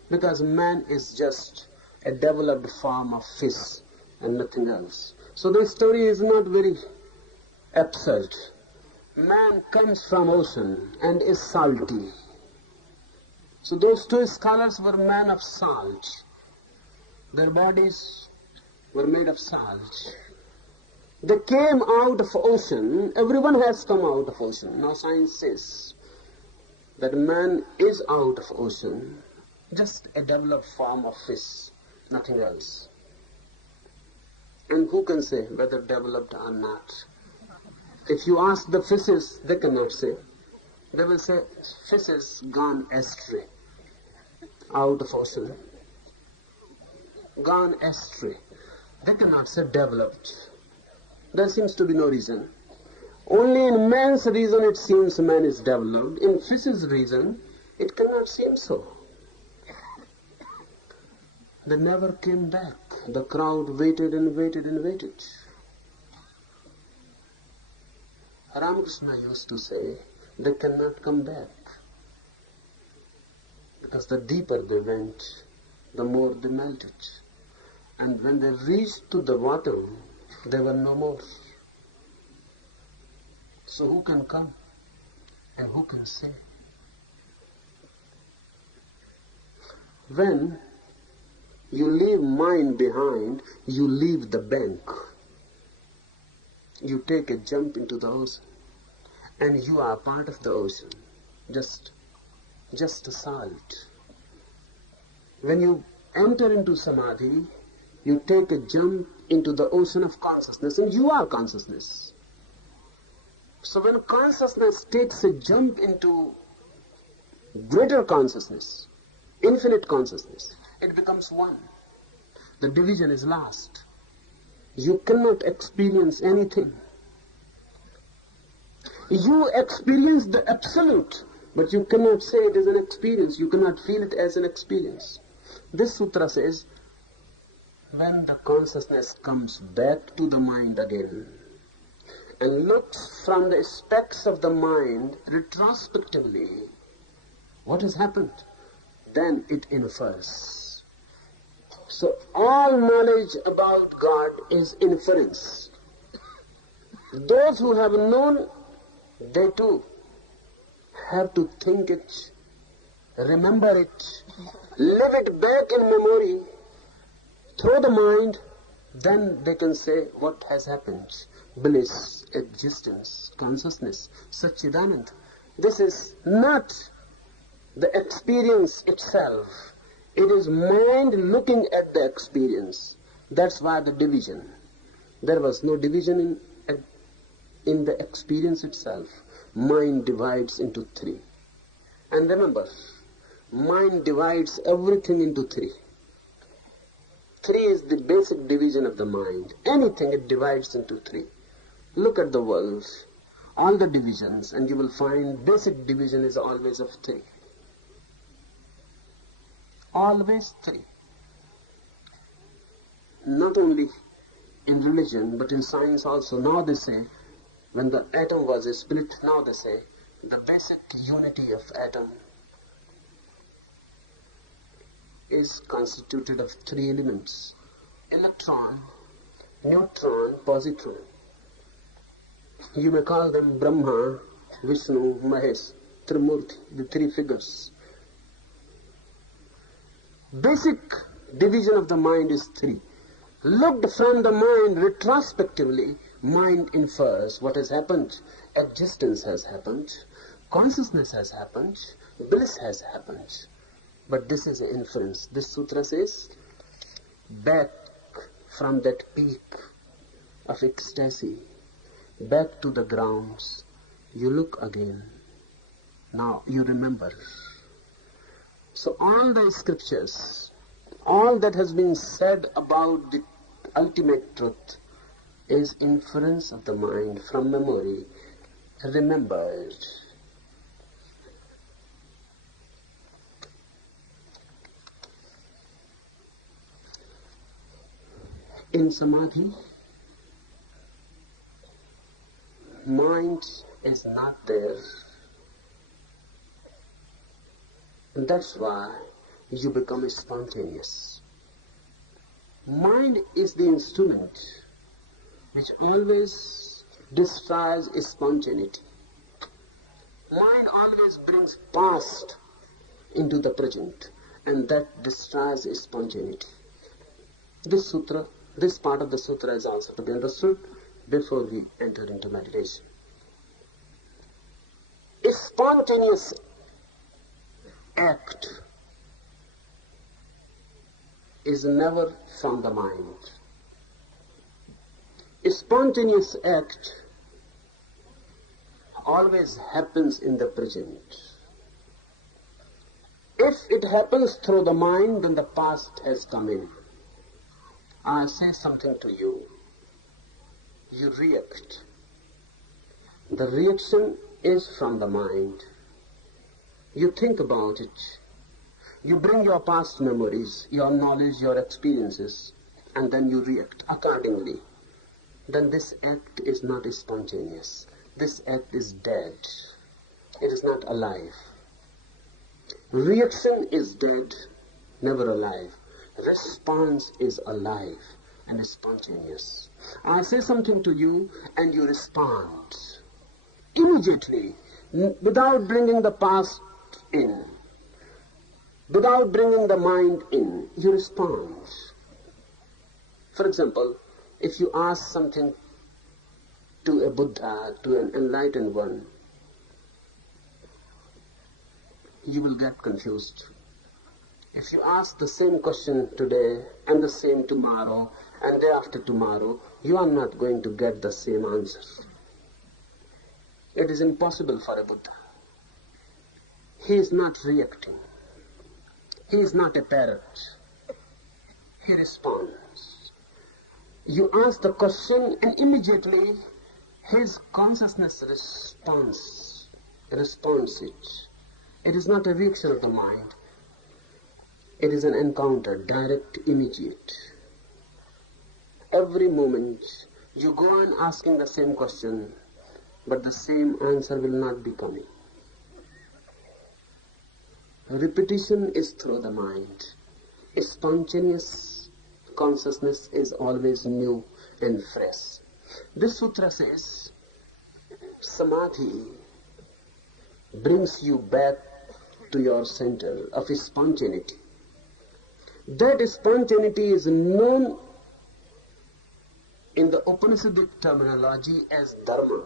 Because man is just a developed form of fish and nothing else. So the story is not very absurd. Man comes from ocean and is salty. So those two scholars were men of salt. Their bodies were made of salt. They came out of ocean. Everyone has come out of ocean. Now science says that man is out of ocean. Just a developed form of fish, nothing else. And who can say whether developed or not? If you ask the fishes, they cannot say. They will say, fishes gone astray, out of ocean. Gone astray. They cannot say developed. There seems to be no reason. Only in man's reason it seems man is developed. In fish's reason, it cannot seem so. They never came back. The crowd waited and waited and waited. Ramakrishna used to say, they cannot come back. Because the deeper they went, the more they melted. And when they reached to the water, they were no more. So who can come and who can say? When you leave mind behind, you leave the bank. You take a jump into the ocean, and you are part of the ocean, just a salt. When you enter into samadhi, you take a jump into the ocean of consciousness, and you are consciousness. So when consciousness takes a jump into greater consciousness, infinite consciousness, it becomes one. The division is lost. You cannot experience anything. You experience the absolute, but you cannot say it is an experience. You cannot feel it as an experience. This sutra says, when the consciousness comes back to the mind again and looks from the specs of the mind retrospectively, what has happened? Then it infers. So all knowledge about God is inference. Those who have known, they too have to think it, remember it, live it back in memory, through the mind, then they can say what has happened. Bliss, existence, consciousness, Satchidanand. This is not the experience itself. It is mind looking at the experience. That's why the division. There was no division in the experience itself. Mind divides into three. And remember, mind divides everything into three. Three is the basic division of the mind. Anything it divides into three. Look at the world, all the divisions, and you will find basic division is always of three. Always three. Not only in religion, but in science also. Now they say, when the atom was split, now they say, the basic unity of atom is constituted of three elements: electron, neutron, positron. You may call them Brahma, Vishnu, Mahesh, Trimurti, the three figures. Basic division of the mind is three. Looked from the mind retrospectively, mind infers what has happened. Existence has happened, consciousness has happened, bliss has happened. But this is an inference. This sutra says, back from that peak of ecstasy, back to the grounds, you look again. Now you remember. So all the scriptures, all that has been said about the ultimate truth is inference of the mind from memory, remembered. In samadhi, mind is not there. And that's why you become spontaneous. Mind is the instrument which always destroys spontaneity. Mind always brings past into the present, and that destroys spontaneity. This part of the sutra is also to be understood before we enter into meditation. A spontaneous act is never from the mind. A spontaneous act always happens in the present. If it happens through the mind, then the past has come in. I say something to you, you react. The reaction is from the mind. You think about it. You bring your past memories, your knowledge, your experiences, and then you react accordingly. Then this act is not spontaneous. This act is dead. It is not alive. Reaction is dead, never alive. Response is alive and spontaneous. I say something to you and you respond immediately, without bringing the past in, without bringing the mind in. You respond. For example, if you ask something to a Buddha, to an enlightened one, you will get confused. If you ask the same question today and the same tomorrow and day after tomorrow, you are not going to get the same answer. It is impossible for a Buddha. He is not reacting. He is not a parrot. He responds. You ask the question and immediately his consciousness responds it. It is not a reaction of the mind. It is an encounter, direct, immediate. Every moment you go on asking the same question, but the same answer will not be coming. Repetition is through the mind. Spontaneous consciousness is always new and fresh. This sutra says, Samadhi brings you back to your center of spontaneity. That spontaneity is known in the Upanishadic terminology as dharma.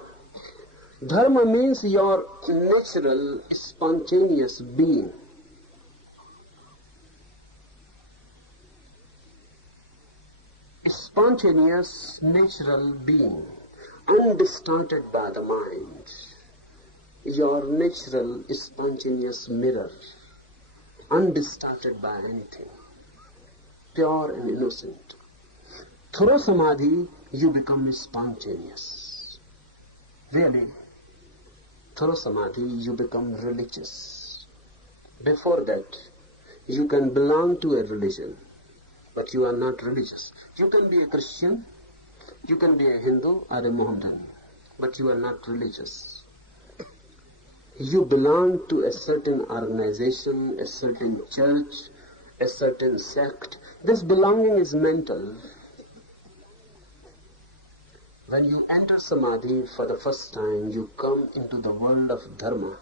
Dharma means your natural, spontaneous being. Spontaneous, natural being, undistorted by the mind. Your natural, spontaneous mirror, undistorted by anything. Pure and innocent. Through Samadhi, you become spontaneous. Really, through Samadhi, you become religious. Before that, you can belong to a religion, but you are not religious. You can be a Christian, you can be a Hindu or a Mohammedan, but you are not religious. You belong to a certain organization, a certain church, a certain sect. This belonging is mental. When you enter Samadhi for the first time, you come into the world of Dharma,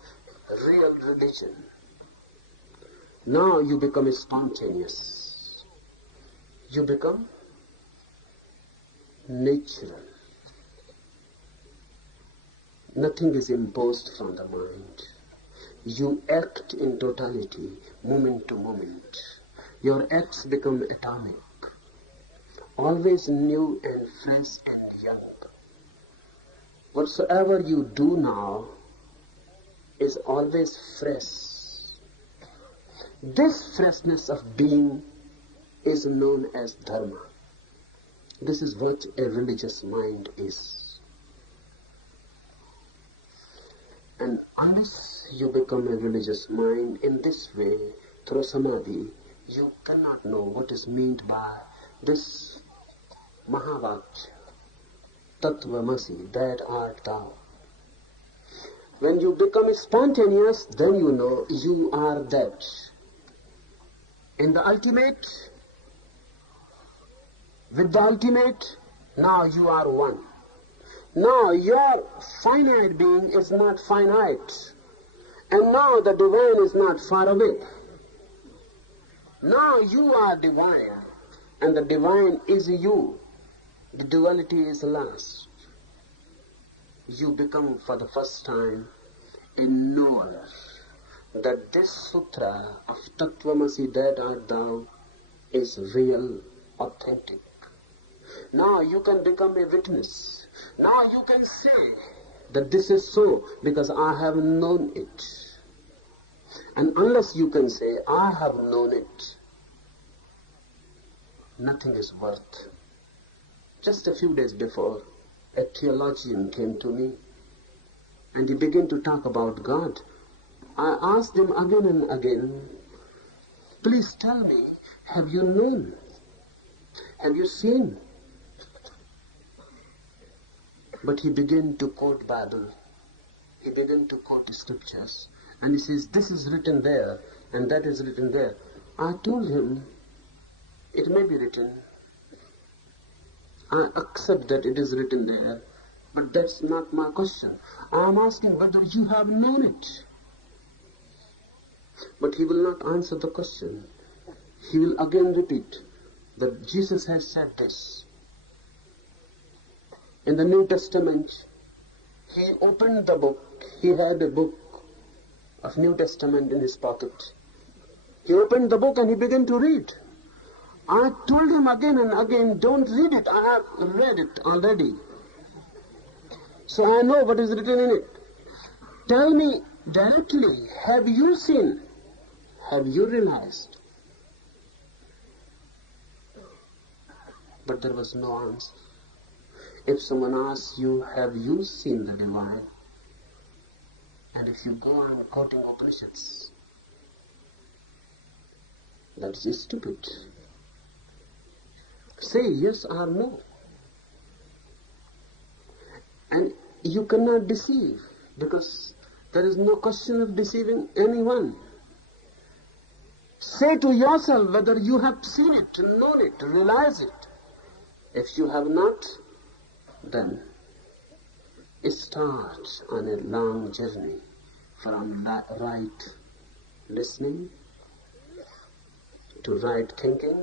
real religion. Now you become spontaneous. You become natural. Nothing is imposed from the mind. You act in totality, moment to moment. Your acts become atomic, always new and fresh and young. Whatsoever you do now is always fresh. This freshness of being is known as dharma. This is what a religious mind is. And unless you become a religious mind in this way, through Samadhi, you cannot know what is meant by this Mahavakya, Tattvamasi, that art thou. When you become spontaneous, then you know you are that. In the ultimate, with the ultimate, now you are one. Now your finite being is not finite. And now the divine is not far away. Now you are divine, and the divine is you. The duality is lost. You become for the first time a knower that this sutra of Tattvamasi, that art thou, is real, authentic. Now you can become a witness. Now you can say that this is so because I have known it. And unless you can say, I have known it, nothing is worth. Just a few days before, a theologian came to me and he began to talk about God. I asked him again and again, please tell me, have you known? Have you seen? But he began to quote Bible. He began to quote scriptures. And he says, this is written there and that is written there. I told him, it may be written. I accept that it is written there, but that's not my question. I am asking whether you have known it. But he will not answer the question. He will again repeat that Jesus has said this. In the New Testament, he opened the book. He had a book of New Testament in his pocket. He opened the book and he began to read. I told him again and again, don't read it. I have read it already. So I know what is written in it. Tell me directly, have you seen? Have you realized? But there was no answer. If someone asks you, have you seen the divine? And if you go on quoting Upanishads, that's stupid. Say yes or no. And you cannot deceive, because there is no question of deceiving anyone. Say to yourself whether you have seen it, known it, realized it. If you have not, then start on a long journey from right listening to right thinking,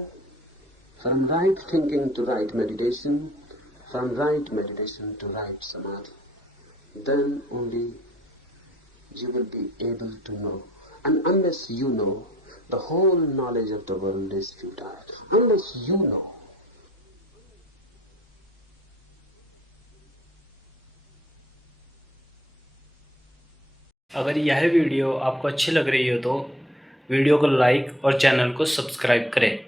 from right thinking to right meditation, from right meditation to right samadhi. Then only you will be able to know. And unless you know, the whole knowledge of the world is futile. Unless you know. अगर यह video आपको अच्छी लग रही हो तो video को like और चैनल को सब्सक्राइब करें।